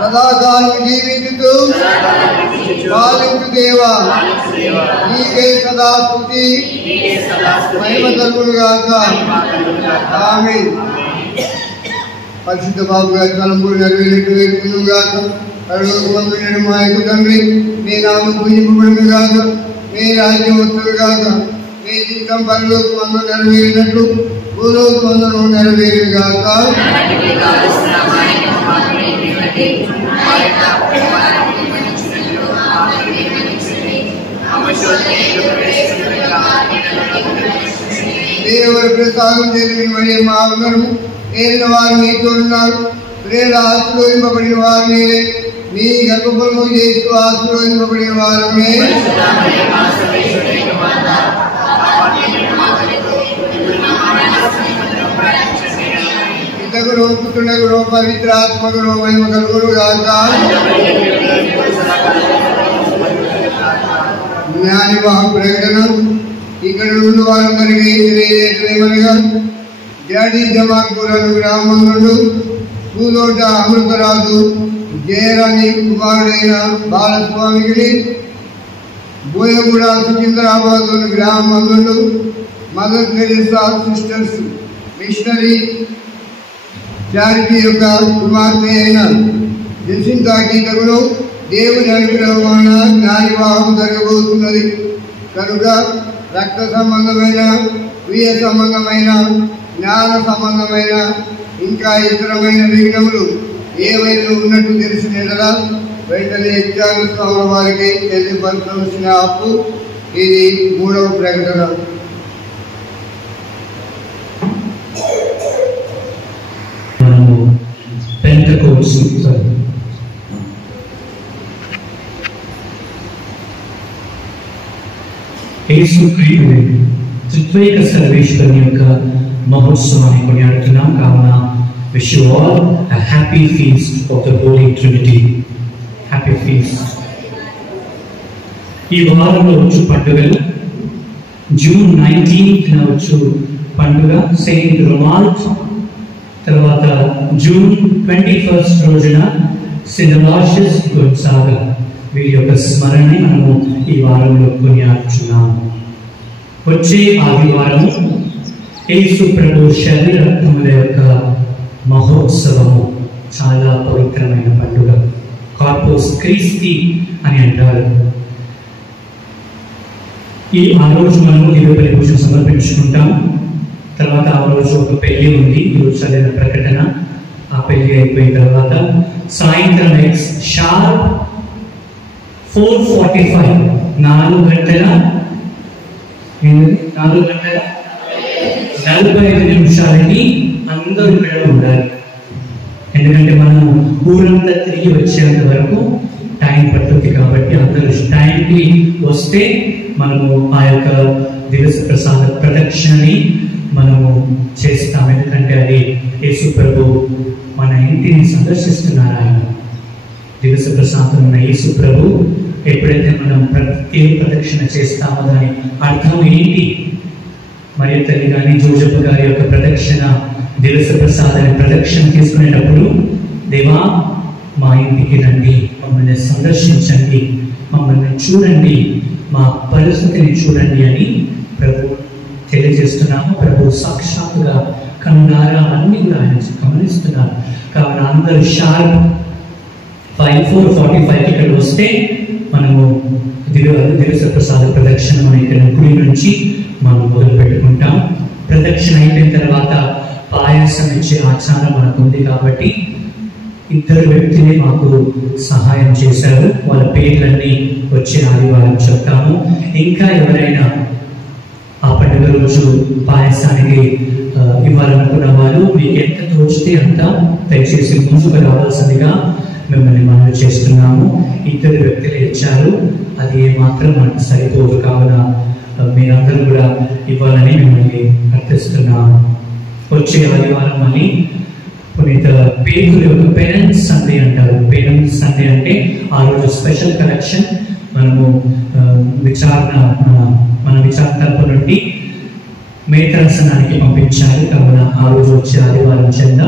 సదాకాలం జీవించుతూ పాలించు దేవా, నీకే సదా స్తుతి మహిమ కలుగునుగాక. ఆమేన్. పరిశుద్ధ బాబు గారి తలంపులు నెరవేరుగాక. పరలోకమందున మా యొక్క తండ్రి, నీ నామం పూజింపబడునుగాక. నీ రాజ్యం వస్తుగాక. నీ చిత్తం పరలోకమందు నెరవేరినట్లు భూలోకమందును నెరవేరుగాక. దేవుని ప్రసాదం జరిగిన మరి మా అందరూ ఏలిన వారు మీతో ఉన్నారు. ప్రేమ ఆశీర్వదింపబడిన వారిని నీ గర్భఫలము చేస్తూ ఆశీర్వదింపబడిన వారిని పితగును పుత్రునగును పవిత్రాత్మకును మహిమ కలుగును గాక. జ్ఞానివాహ ప్రకటన. ఇక్కడ నుండి వారందరికీ తెలియజేయమనగా జాడి జమాకూరను గ్రామం పూదోట అమృతరాజు జయరాణి కుమారుడైన బాలస్వామికి బోయగూడ సికింద్రాబాద్ గ్రామం Mother Teresa sisters missionary charity యొక్క కుమార్తె అయిన జసింతా గీతకును దేవుని అనుగ్రహం వలన జ్ఞానివాహం జరగబోతున్నది కనుక రక్త సంబంధమైన, ప్రియ సంబంధమైన, జ్ఞాన సంబంధమైన ఇంకా ఇతరమైన విఘ్నములు ఏవైనా ఉన్నట్టు తెలిసిన ఎడల వెంటనే యజ్ఞానుత్సవ వారికి చెల్లించవలసిన అప్పు. ఇది 3వ ప్రకటన. త్రిత్వైక సర్వేశ్వరుని యొక్క మహోత్సవాన్ని కొనియాడుతున్నాం. కావున wish you all a happy feast of the Holy Trinity. Happy feast. ఈ వారంలో వచ్చు పండుగలు జూన్ 19th వచ్చు పండుగ సెయింట్ రొమాల్డ్, తర్వాత జూన్ 21st రోజున సినలాషస్ గొన్సాగా. వీరి యొక్క స్మరణని మనము ఈ వారంలో కొనియాడుచున్నాము. వచ్చే ఆదివారము యేసు ప్రభు శరీర రక్తముల యొక్క మహోత్సవము, చాలా పవిత్రమైన పండుగ. కార్పస్ క్రిస్టి అని అంటారు. ఆ రోజు మనము దివ్యబలి పూజ సమర్పించుకుంటాం. తర్వాత ఆ రోజు ఒక పెళ్లి ఉంది, ఈరోజు చదివిన ప్రకటన. ఆ పెళ్లి అయిపోయిన తర్వాత సాయంత్రం షార్ప్ 4:45 4 గంటల 45 నిమిషాలకి అందరూ ఇక్కడ ఉండాలి. ఎందుకంటే మనము ఊరంతా తిరిగి వచ్చేంత వరకు టైం పడుతుంది. కాబట్టి అందరూ టైంకి వస్తే మనము ఆ యొక్క దివస ప్రసాద ప్రదక్షిణని మనము చేస్తాం. ఎందుకంటే అది యేసు ప్రభు మన ఇంటిని సందర్శిస్తున్నారు. ఆయన దివస ప్రసాదం ఉన్న యేసు ప్రభు ఎప్పుడైతే మనం ప్రతి ప్రదక్షిణ చేస్తామో దాని అర్థం ఏంటి? మరియు తల్లి కానీ జోజప్ప గారి యొక్క ప్రదక్షిణ, దివస ప్రసాదాన్ని ప్రదక్షిణ తీసుకునేటప్పుడు, దేవా మా ఇంటికి రండి, మమ్మల్ని సందర్శించండి, మమ్మల్ని చూడండి, మా పరిస్థితిని చూడండి అని ప్రభు తెలియజేస్తున్నాము. ప్రభు సాక్షాత్తుగా కనులారా అన్ని కూడా ఆయన గమనిస్తున్నారు. కావున అందరూ షార్ప్ 4:45 ఇక్కడ వస్తే మనము దివస ప్రసాద ప్రదక్షిణ మన ఇక్కడ గుడి నుంచి మనం మొదలు పెట్టుకుంటాం. ప్రదక్షిణ అయిపోయిన తర్వాత పాయసం ఇచ్చే ఆచారం మనకు ఉంది. కాబట్టి 2 వ్యక్తులే మాకు సహాయం చేశారు. వాళ్ళ పేర్లన్నీ వచ్చే ఆదివారం చెప్తాము. ఇంకా ఎవరైనా ఆ పండుగ రోజు పాయసానికి ఇవ్వాలనుకున్న వాళ్ళు మీకు ఎంత తోచితే అంత దయచేసి ముందుకు రావాల్సిందిగా మిమ్మల్ని మనం చేస్తున్నాము. 2 వ్యక్తులు ఇచ్చారు, అది ఏమాత్రం మనకు సరిపోదు. కావున మీరందరూ కూడా ఇవ్వాలని మిమ్మల్ని అర్థిస్తున్నాము. వచ్చే ఆదివారం అని పునీత పేతుల యొక్క పేరెంట్స్ సండే అంటారు. పేరెంట్స్ సండే అంటే ఆ రోజు స్పెషల్ కలెక్షన్ మనము మన విచారణ తరపు నుండి మేతరసనానికి పంపించాలి. కావున ఆ రోజు వచ్చే ఆదివారం చెంద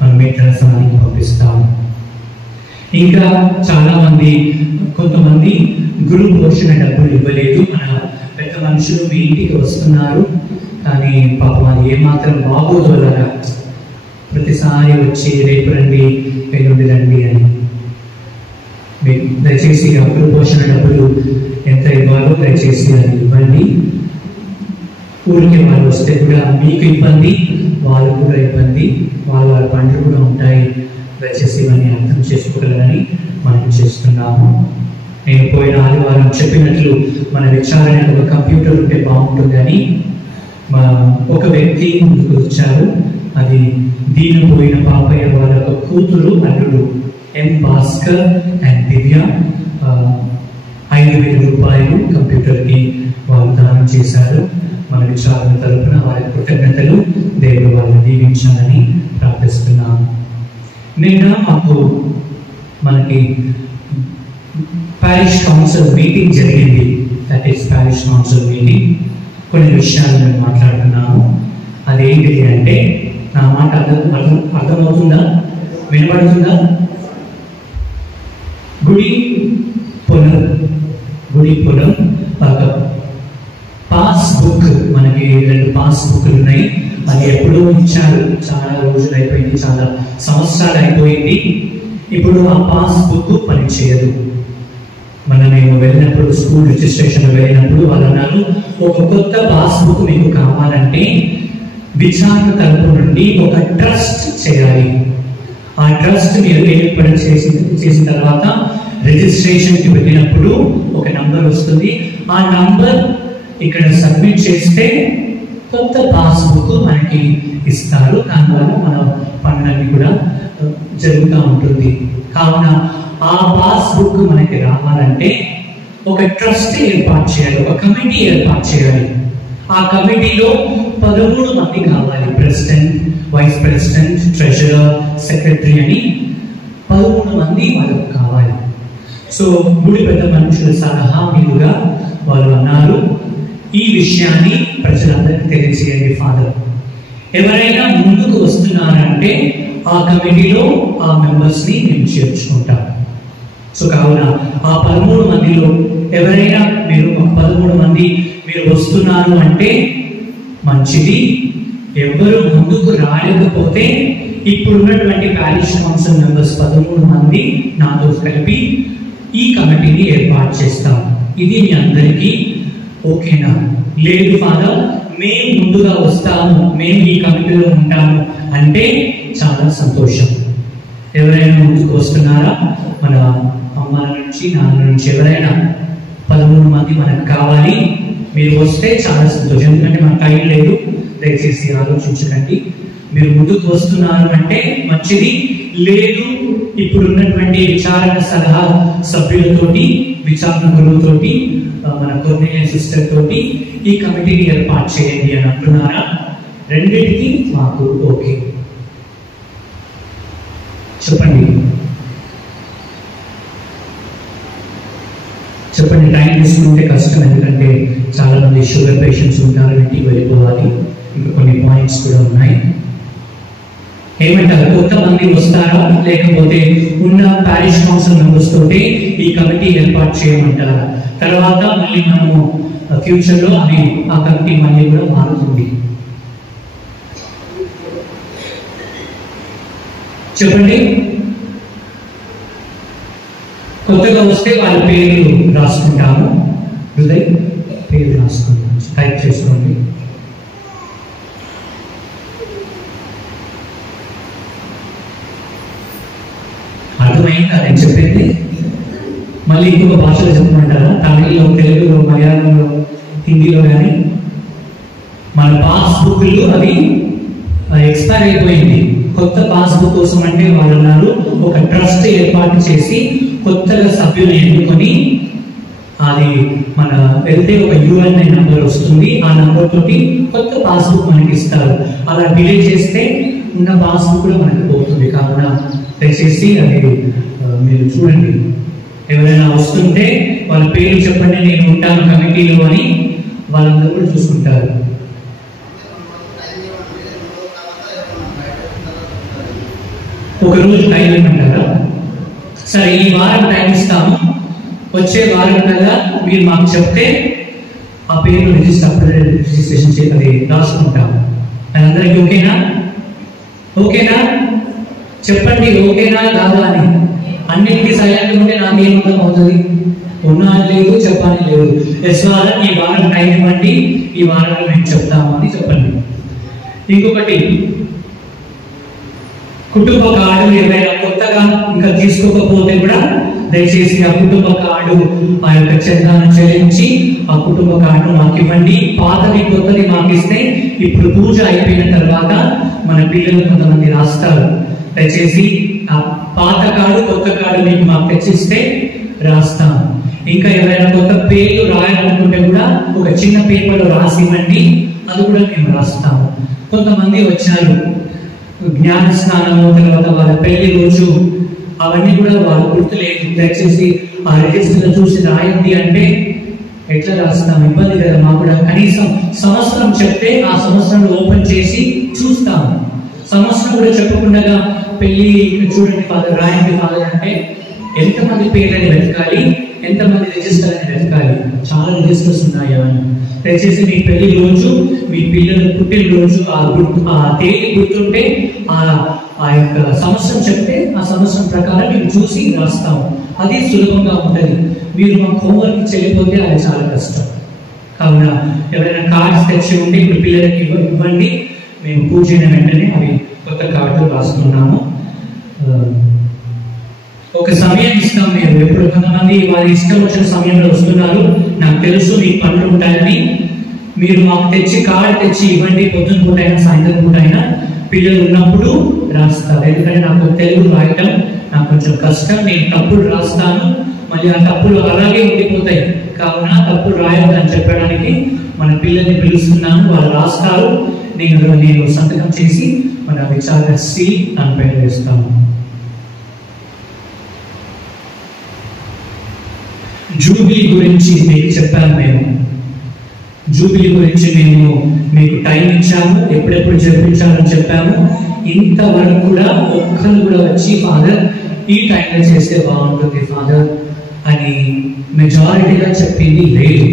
మనం మేతరసనానికి పంపిస్తాము. ఇంకా చాలా మంది, కొంతమంది గురు పోషణ డబ్బులు ఇవ్వలేదు. మన పెద్ద మనుషులు మీ ఇంటికి వస్తున్నారు, కానీ పాపం అది ఏమాత్రం బాగోదు. అలాగా ప్రతిసారి వచ్చి రేపు రండి, ఎల్లుండి రండి అని. మీకు దయచేసి ఆ గురు పోషణ డబ్బులు ఎంత ఇవ్వాలో దయచేసి అది ఇవ్వండి. ఊరికి వాళ్ళు వస్తే కూడా మీకు ఇబ్బంది, వాళ్ళు కూడా ఇబ్బంది, వాళ్ళ పనులు కూడా ఉంటాయి. దయచేసి ఇవన్నీ అర్థం చేసుకోగలరని మనం చేస్తున్నాము. నేను పోయిన ఆదివారం చెప్పినట్లు మన విచారణ ఒక కంప్యూటర్ ఉంటే బాగుంటుందని ఒక వ్యక్తి ముందుకు వచ్చారు. అది దీనిపోయిన పాపయ్య వాళ్ళ ఒక కూతురు అల్లుడు ఎం భాస్కర్ అండ్ దివ్య 5,000 రూపాయలు కంప్యూటర్కి వాళ్ళు దానం చేశారు. మన విచారణ తరపున వారి కృతజ్ఞతలు, దేవుడు వాళ్ళని దీవించాలని ప్రార్థిస్తున్నాము. నిన్న మనకి పారిష్ కౌన్సిల్ మీటింగ్ జరిగింది. That is perish council meeting. కొన్ని విషయాలు మేము మాట్లాడుతున్నాము. అదేంటిది అంటే, నా మాట అర్థమవుతుందా? వినబడుతుందా? గుడి పునం పాస్బుక్, మనకి 2 పాస్బుక్లు ఉన్నాయి. అది ఎప్పుడో ఇచ్చారు, చాలా రోజులు అయిపోయింది, చాలా సంవత్సరాలు అయిపోయింది. ఇప్పుడు ఆ పాస్బుక్ పనిచేయదు. మేము వెళ్ళినప్పుడు స్కూల్ రిజిస్ట్రేషన్ వెళ్ళినప్పుడు వాళ్ళు అన్నారు, ఒక కొత్త పాస్బుక్ మీకు కావాలంటే విచారణ తరపు నుండి ఒక ట్రస్ట్ చేయాలి. ఆ ట్రస్ట్ మీరు ఏర్పాటు చేసిన తర్వాత రిజిస్ట్రేషన్కి వెళ్ళినప్పుడు ఒక నంబర్ వస్తుంది. ఆ నంబర్ ఇక్కడ సబ్మిట్ చేస్తే కొత్త పాస్బుక్ మనకి ఇస్తారు. దానివల్ల మన పనులన్నీ కూడా జరుగుతూ ఉంటుంది. కావున ఆ పాస్బుక్ మనకి రావాలంటే ఒక ట్రస్ట్ ఏర్పాటు చేయాలి, ఒక కమిటీ ఏర్పాటు చేయాలి. ఆ కమిటీలో 13 మంది కావాలి. President, vice president, treasurer, secretary అని 13 మంది వాళ్ళకు కావాలి. సో గుడి పెద్ద మనుషుల సలహా మీదుగా వాళ్ళు అన్నారు, ఈ విషయాన్ని ప్రజలందరికీ తెలియజేయండి ఫాదర్. ఎవరైనా ముందుకు వస్తున్నారంటే ఆ కమిటీలో ఆ మెంబర్స్ ని మేము చేర్చుకుంటాం. సో కావున ఆ 13 మందిలో ఎవరైనా మీరు 13 మంది మీరు వస్తున్నారు అంటే మంచిది. ఎవరు ముందుకు రాలేకపోతే ఇప్పుడున్నటువంటి ప్యారిష్ కౌన్సిల్ మెంబర్స్ 13 మంది నాతో కలిపి ఈ కమిటీని ఏర్పాటు చేస్తాం. ఇది మీ అందరికీ ఓకేనా? లేదు ఫాదర్, మేము ముందుగా వస్తాము, మేము ఈ కమిటీలో ఉంటాము అంటే చాలా సంతోషం. ఎవరైనా ముందుకు వస్తున్నారా? మన అమ్మ నుంచి, నాన్న నుంచి ఎవరైనా 13 మంది మనకు కావాలి. మీరు వస్తే చాలా సంతోషం. ఎందుకంటే మన టైం లేదు, దయచేసి ఆలోచించకండి. మీరు ముందుకు వస్తున్నారు అంటే మంచిది. లేదు, ఇప్పుడున్నటువంటి విచారణ సలహా సభ్యులతోటి, విచారణ గురువుతోటి, మన కొర్నేలియా సిస్టర్ తోటి ఈ కమిటీని ఏర్పాటు చేయండి అని అంటున్నారా? రెండింటికి మాకు ఓకే. చెప్పండి చెప్పండి. టైం తీసుకుంటే కష్టం, ఎందుకంటే చాలా మంది షుగర్ పేషెంట్స్ ఉంటారు, ఇంటికి వెళ్ళిపోవాలి. ఇంకా కొన్ని పాయింట్స్ కూడా ఉన్నాయి. ఏమంటారు? కొత్త మంది వస్తారా లేకపోతే ఉన్న ప్యారిష్ కౌన్సిల్ మెంబర్స్ తోటి ఈ కమిటీ ఏర్పాటు చేయమంటారా? తర్వాత మళ్ళీ మనము ఫ్యూచర్ లో ఆ కమిటీ మళ్ళీ కూడా మారుతుంది. చెప్పండి. కొత్తగా వస్తే వాళ్ళ పేరు రాసుకుంటాము. హృదయ్ పేరు రాసుకుంటాం, టైప్ చేసుకోండి. అర్థమైందా నేను చెప్పింది? మళ్ళీ ఇంకొక భాషలో చెప్పమంటారా? తమిళ్లో, తెలుగులో, మలయాళంలో, హిందీలో కానీ. మన పాస్బుక్లు అవి ఎక్స్పైర్ అయిపోయింది. కొత్త పాస్బుక్ కోసం అంటే వాళ్ళు అన్నారు ఒక ట్రస్ట్ ఏర్పాటు చేసి కొత్తగా సభ్యులు ఎన్నుకొని అది మన వెళ్తే ఒక యుఎన్ఐ నంబర్ వస్తుంది. ఆ నంబర్ తోటి కొత్త పాస్బుక్ మనకి ఇస్తారు. అలా డిలే చేస్తే ఉన్న పాస్బుక్ కూడా మనకి పోతుంది. కావున దయచేసి అది మీరు చూడండి. ఎవరైనా వస్తుంటే వాళ్ళ పేరు చెప్పండి, నేను ఉంటాను కమిటీలో అని వాళ్ళందరూ కూడా చూసుకుంటారు. ఒక రోజు టైం ఇవ్వమంటారా? సరే, ఈ వారం టైం ఇస్తాము. వచ్చే వారం కల్లా మీరు మాకు చెప్తే ఆ పేరు రిజిస్ట్రేషన్ అది రాసుకుంటాము. అది అందరికీ ఓకేనా? ఓకేనా? చెప్పండి ఓకేనా కాదా అని. అన్నింటికి సైలెంట్ ఉంటే నాకేం అర్థం అవుతుంది? ఉన్నా లేదు, చెప్పాలి లేదు. వారం ఈ వారం టైం ఇవ్వండి, ఈ వారంలో మేము చెప్తాము అని చెప్పండి. ఇంకొకటి, కుటుంబ కార్డు ఏమైనా కొత్తగా ఇంకా తీసుకోకపోతే కూడా దయచేసి ఆ కుటుంబ కార్డు ఆ యొక్క చందాను చెల్లించి ఆ కుటుంబ కార్డు మాకు ఇవ్వండి. పాతది కొత్తది మాకు ఇస్తే ఇప్పుడు పూజ అయిపోయిన తర్వాత మన పిల్లలు కొంతమంది రాస్తారు. దయచేసి ఆ పాత కార్డు కొత్త కార్డు మీకు మాకు తెచ్చిస్తే రాస్తాం. ఇంకా ఎవరైనా కొత్త పేర్లు రాయాలనుకుంటే కూడా ఒక చిన్న పేపర్లో రాసి ఇవ్వండి, అది కూడా మేము రాస్తాము. కొంతమంది వచ్చారు జ్ఞాన స్నానము, తర్వాత వాళ్ళ పెళ్లి రోజు, అవన్నీ కూడా వాళ్ళు గుర్తులేదు. దయచేసి ఆ రిజిస్టర్ చూసి రాయండి అంటే ఎట్లా రాస్తాం? ఇబ్బంది కదా మాకు కూడా. కనీసం సంవత్సరం చెప్తే ఆ సంవత్సరంలో ఓపెన్ చేసి చూస్తాము. సంవత్సరం కూడా చెప్పకుండా పెళ్లి చూడండి ఫాదర్, రాయండి ఫాదర్ అంటే ఎంతమంది పేర్లని వెతకాలి, ఎంతమంది రిజిస్టర్ అని వెతకాలి. చాలా రిజిస్టర్స్ ఉన్నాయి అవన్నీ. దయచేసి మీ పెళ్లి రోజు, మీ పిల్లల పుట్టినరోజు ఆ తేదీ గుర్తుంటే ఆ ఆ యొక్క సంవత్సరం చెప్తే ఆ సంవత్సరం ప్రకారం మేము చూసి రాస్తాము. అది సులభంగా ఉంటుంది. మీరు మాకు హోంవర్క్ చేయకపోతే అది చాలా కష్టం. కావున ఎవరైనా కార్డ్స్ తెచ్చి ఉంటే ఇప్పుడు పిల్లలకి ఇవ్వండి. మేము పూజ అయిన వెంటనే అవి కొత్త కార్డులు రాస్తున్నాము. ఒక సమయం ఇస్తాం. మీరు ఎప్పుడు కొంతమంది వారి ఇష్టం వచ్చిన సమయంలో వస్తున్నారు. నాకు తెలుసు మీకు పనులు ఉంటాయని. మీరు మాకు తెచ్చి కార్డు తెచ్చి ఇవ్వండి. పొద్దున పూట అయినా సాయంత్రం పూట అయినా పిల్లలు ఉన్నప్పుడు రాస్తారు. ఎందుకంటే నాకు తెలుగు రాయటం నాకు కొంచెం కష్టం. నేను తప్పులు రాస్తాను, మళ్ళీ ఆ తప్పులు అలాగే ఉండిపోతాయి. కావున తప్పులు రాయొద్దని చెప్పడానికి మన పిల్లల్ని పిలుస్తున్నాను. వాళ్ళు రాస్తారు. నేను సంతకం చేసి మన విచారశ్రీ దానిపైన వేస్తాను. జూబిలీ గురించి మీకు చెప్పాను. మేము జూబిలీ గురించి మేము మీకు టైం ఇచ్చాము, ఎప్పుడెప్పుడు జరిపించాలని చెప్పాము. ఇంతవరకు కూడా ఒక్కరు కూడా వచ్చి ఫాదర్ ఈ టైంలో చేస్తే బాగుంటుంది ఫాదర్ అని మెజారిటీగా చెప్పింది లేదు.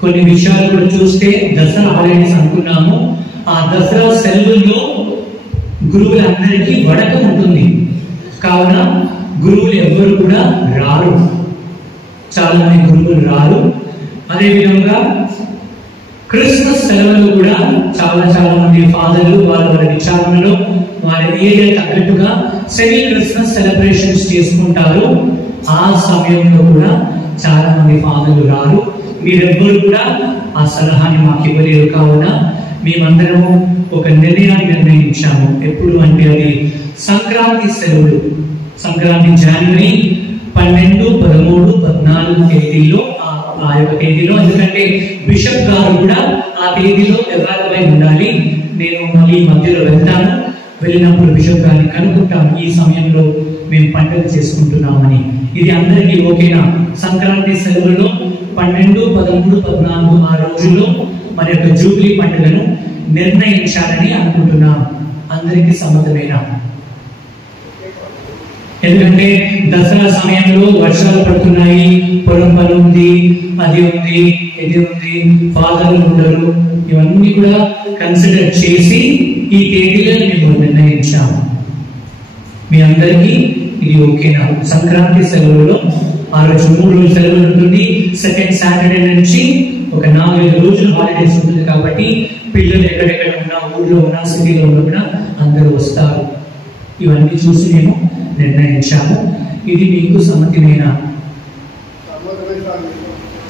కొన్ని విషయాలు కూడా చూస్తే దసరా హాలిడేస్ అనుకున్నాము. ఆ దసరా సెలవుల్లో గురువులందరికీ వడకం ఉంటుంది. కావున గురువులు ఎవ్వరు కూడా రారు. చాలా మంది గురువులు రారు. అదేవిధంగా క్రిస్మస్ సెలవులు కూడా చాలా మంది ఫాదర్లు వాళ్ళ విచారణలో వారి ఏరియా తగ్గట్టుగా సెమీ క్రిస్మస్ సెలబ్రేషన్స్ చేసుకుంటారు. ఆ సమయంలో కూడా చాలా మంది ఫాదర్లు రారు. మీరెవ్వరు కూడా ఆ సలహాని మాకు ఇవ్వలేరు. కావున మేమందరము ఒక నిర్ణయాన్ని నిర్ణయించాము. ఎప్పుడు అంటే అది సంక్రాంతి సెలవులు. సంక్రాంతి జనవరి 12, 13, 14 తేదీల్లో ఆ యొక్క తేదీలో, ఎందుకంటే బిషప్ గారు కూడా ఆ తేదీలో ఎవరిపై ఉండాలి. నేను మళ్ళీ మధ్యలో వెళ్తాను. వెళ్ళినప్పుడు బిషప్ గారిని కనుక్కుంటాను ఈ సమయంలో మేము పండుగ చేసుకుంటున్నామని. ఇది అందరికీ ఓకేనా? సంక్రాంతి సెలవుల్లో 12, 13, 14 ఆ రోజుల్లో మన యొక్క జూబ్లీ పండుగను నిర్ణయించాలని అనుకుంటున్నాం. అందరికీ సమ్మతమేనా? ఎందుకంటే దసరా సమయంలో వర్షాలు పడుతున్నాయి, పొలం పని ఉంది, అది ఉంది, ఇది ఉంది, ఫాదర్లు ఉండరు. ఇవన్నీ కూడా కన్సిడర్ చేసి ఈ తేదీలను మేము నిర్ణయించాము. మీ అందరికీ ఇది ఓకేనా? సంక్రాంతి సెలవులో ఆ రోజు 3 రోజులు సెలవులు ఉంటుంది. సెకండ్ సాటర్డే నుంచి ఒక 4-5 రోజులు హాలిడేస్ ఉంటుంది. కాబట్టి పిల్లలు ఎక్కడెక్కడ ఉన్నా, ఊళ్ళో ఉన్నా, సిటీలో ఉన్నా కూడా అందరూ వస్తారు. ఇవన్నీ చూసి మేము నిర్ణయించాము. ఇది మీకు సమ్మతమేనా?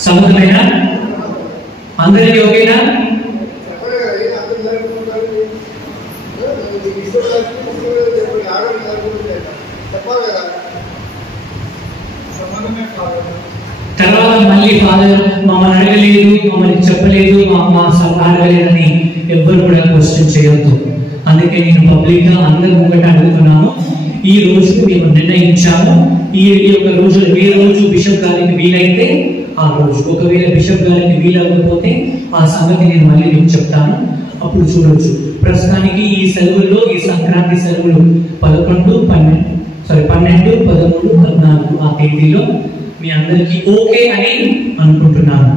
సమ్మతమేనా? అందరికీ ఓకేనా? తర్వాత మళ్ళీ ఫాదర్ మమ్మల్ని అడగలేదు, మమ్మల్ని చెప్పలేదు, మా సలహా అడగలేదని ఎవ్వరు కూడా క్వశ్చన్ చేయొద్దు. అందుకే నేను పబ్లిక్ గా అందరి ముంగట అడుగుతున్నాను. ఈ రోజు మేము నిర్ణయించాము. ఈ యొక్క రోజు ఏ రోజు బిషప్ గారికి వీలైతే ఆ రోజు, ఒకవేళ బిషప్ గారికి వీలవ్వకపోతే ఆ సంగతి నేను మళ్ళీ మీకు చెప్తాను, అప్పుడు చూడొచ్చు. ప్రస్తుతానికి ఈ సెలవుల్లో, ఈ సంక్రాంతి సెలవులు 11, 13, 14 ఆ తేదీలో మీ అందరికీ ఓకే అని అనుకుంటున్నాను.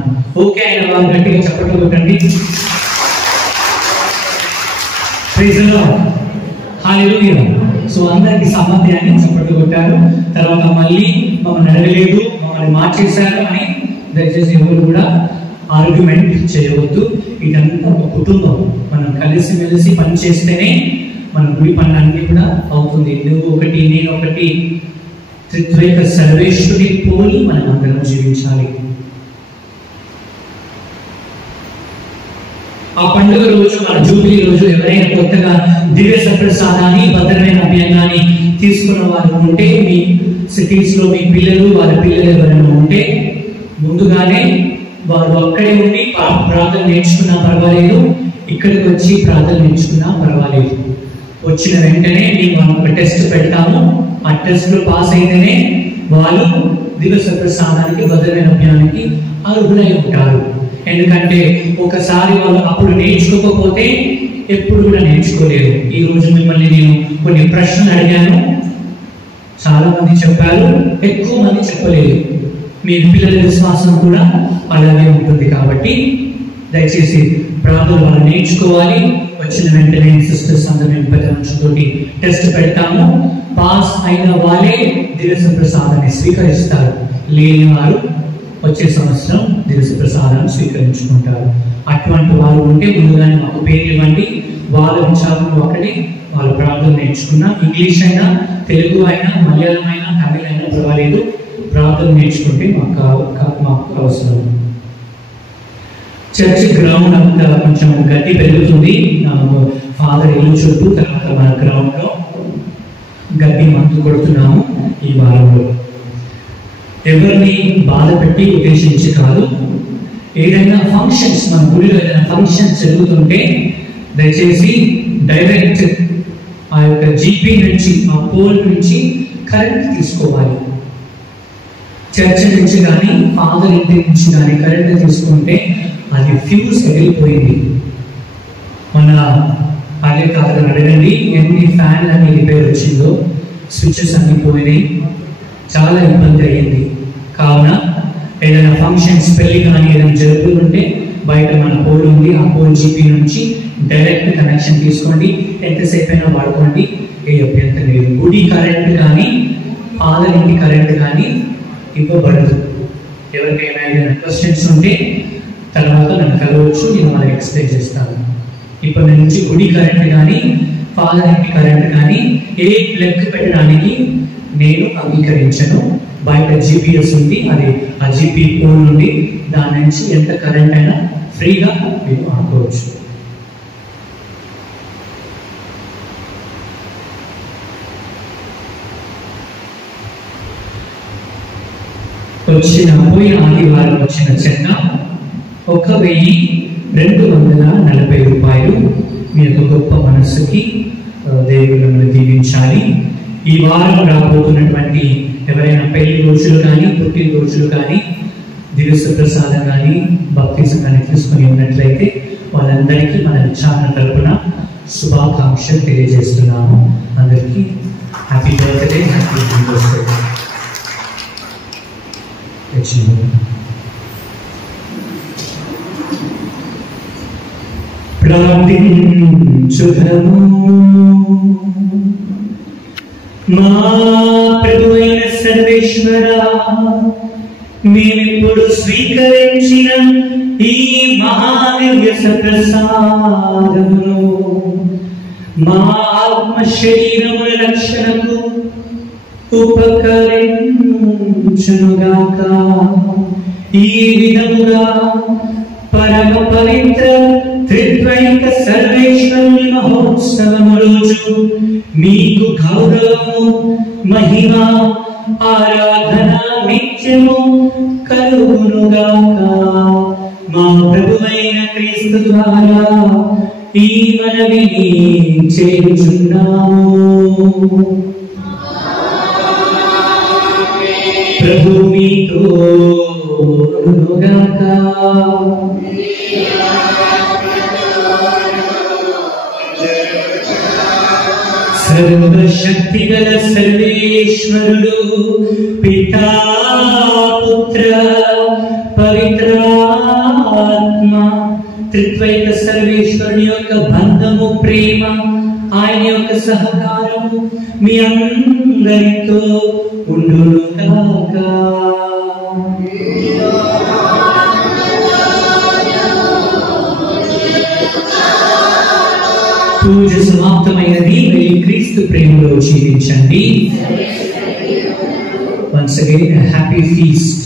ఓకే అయిన వాళ్ళు గట్టిగా చెప్పడం కొట్టండి. Praise the lord, hallelujah. So అందరికి సమ్మతి అని చెప్పడం కొట్టారు. తర్వాత మళ్ళీ మమ్మల్ని అడగలేదు, మమ్మల్ని మార్చేశారు అని దయచేసి ఎవరు కూడా ఆర్గ్యుమెంట్ చేయవద్దు. ఇదంతా ఒక కుటుంబం. మనం కలిసిమెలిసి పని చేస్తేనే మన గుడి పనులు అన్ని కూడా అవుతుంది. నువ్వు ఒకటి, నేను ఒకటి, త్రిత్వైక సర్వేశ్వరుని పోలి మనం అందరం జీవించాలి. ఆ పండుగ రోజు, మన జూబిలీ రోజు ఎవరైనా కొత్తగా దివ్య సప్రసాదాన్ని, భద్రమైన అభ్యంగాన్ని తీసుకున్న వారు ఉంటే, మీ సిటీస్ లో మీ పిల్లలు, వాళ్ళ పిల్లలు ఎవరైనా ఉంటే ముందుగానే వారు అక్కడే ఉండి ప్రార్థన నేర్చుకున్నా పర్వాలేదు, ఇక్కడికి వచ్చి ప్రార్థన నేర్చుకున్నా పర్వాలేదు. వచ్చిన వెంటనే మేము ఒక టెస్ట్ పెడతాము. ఆ టెస్ట్ లో పాస్ అయితేనే వాళ్ళు దివ్య సప్రసాదానికి, భద్రమైన అభ్యానికి అర్హులై ఉంటారు. ఎందుకంటే ఒకసారి వాళ్ళు అప్పుడు నేర్చుకోకపోతే ఎప్పుడు కూడా నేర్చుకోలేరు. ఈ రోజు మిమ్మల్ని నేను కొన్ని ప్రశ్నలు అడిగాను, చాలా మంది చెప్పారు, ఎక్కువ మంది చెప్పలేదు. మీ పిల్లల విశ్వాసం కూడా అలాగే ఉంటుంది. కాబట్టి దయచేసి ప్రార్థన వాళ్ళు నేర్చుకోవాలి. వచ్చిన వెంటనే సిస్టర్స్ అందరూ మేము పెద్ద మనుషులతోటి టెస్ట్ పెడతాము. పాస్ అయిన వాళ్ళే దివస ప్రసాదాన్ని స్వీకరిస్తారు. లేని వారు వచ్చే సంవత్సరం దివస ప్రసాదాన్ని స్వీకరించుకుంటారు. అటువంటి వారు ఉంటే ముందుగానే మాకు పేరు ఇవ్వండి. వాళ్ళ విచారణ ఒకటి వాళ్ళు ప్రార్థన నేర్చుకున్నా, ఇంగ్లీష్ అయినా, తెలుగు అయినా, మలయాళం అయినా, తమిళ అయినా పర్వాలేదు, ప్రార్థన నేర్చుకుంటే మాకు అవసరం. చర్చ్ గ్రౌండ్ అంతా కొంచెం గడ్డి పెరుగుతుంది. ఫాదర్ ఇల్లు చుట్టూ, తర్వాత మన గ్రౌండ్ లో గడ్డి మందు కొడుతున్నాము ఈ వారంలో. ఎవరిని బాధ పెట్టి ఉద్దేశించి కాదు. ఏదైనా ఫంక్షన్స్, మన గుడిలో ఏదైనా ఫంక్షన్స్ జరుగుతుంటే దయచేసి డైరెక్ట్ ఆ యొక్క జీపీ నుంచి, ఆ పోల్ నుంచి కరెంట్ తీసుకోవాలి. చర్చ్ నుంచి కానీ ఫాదర్ ఇంటి నుంచి కానీ కరెంట్ తీసుకుంటే అది ఫ్యూజ్ ఎగిరిపోయింది. మన అదే కాదు అడగండి ఎన్ని ఫ్యాన్లు అన్ని రిపేర్ వచ్చిందో, స్విచ్చెస్ అన్ని పోయినాయి, చాలా ఇబ్బంది అయ్యింది. కావున ఏదైనా ఫంక్షన్స్, పెళ్లి కానీ ఏదైనా జరుగుతుంటే బయట మన పోల్ ఉంది, ఆ పోల్ జీపీ నుంచి డైరెక్ట్ కనెక్షన్ తీసుకోండి. ఎంతసేపు అయినా వాడుకోండి, ఏ అభ్యంతరం లేదు. గుడి కరెంట్ కానీ ఫాదర్ ఇంటి కరెంట్ కానీ ఇవ్వబడదు. ఎవరికైనా ఏదైనా క్వశ్చన్స్ ఉంటే తర్వాత నన్ను కలవచ్చు, నేను వాళ్ళకి ఎక్స్ప్లెయిన్ చేస్తాను. ఇప్పటి నుంచి గుడి కరెంట్ కానీ ఫాదర్ ఇంటి కరెంట్ కానీ ఏ లెక్క పెట్టడానికి నేను అంగీకరించను. బయట జీపీఎస్ ఉంది, అది ఆ జీపీ పోల్ నుండి దాని నుంచి ఎంత కరెంట్ అయినా ఫ్రీగా మీరు ఆడుకోవచ్చు. పోయిన ఆదివారం వచ్చిన చెన్న 1240 రూపాయలు. మీ యొక్క గొప్ప మనస్సుకి దేవుడు దీవించాలి. ఈ వారం రాబోతున్నటువంటి ఎవరైనా పెళ్లి రోజులు కానీ, పుట్టిన రోజులు కానీ, దివస ప్రసాదం కానీ, బాప్తిజం కానీ తీసుకుని ఉన్నట్లయితే వాళ్ళందరికీ మన విచారణ తరపున శుభాకాంక్షలు తెలియజేస్తున్నాము. అందరికీ హ్యాపీ బర్త్డే, హ్యాపీ యానివర్సరీ. ప్రార్థించుదము. మా ప్రభు అయిన సర్వేశ్వరా, మేమిప్పుడు స్వీకరించిన ఈ మహాదివ్య ప్రసాదమును మా ఆత్మ శరీరముల రక్షణకు ఉపకరించునుగాక. ఈ విధముగా పరమ పవిత్ర త్రిత్వైక సర్వేశ్వరుని మహోత్సవము రోజు మీకు గౌరవము, మహిమ, ఆరాధన నిత్యము కలుగునుగాక. మా ప్రభువైన క్రీస్తు ద్వారా ఈ మనవిని చేయుచున్నాము. ప్రభు మీతో ఉండుగాక. సర్వశక్తిగల సర్వేశ్వరుడు పితా, పుత్ర, పవిత్రాత్మ త్రిత్వైక సర్వేశ్వరుని యొక్క బంధము, ప్రేమ, ఆయన యొక్క సహకారము మీ అందరితో ఉండుగాక. పూజ సమాప్తమైనది. వెళ్ళి క్రీస్తు ప్రేమలో జీవించండి. Once again, a happy feast.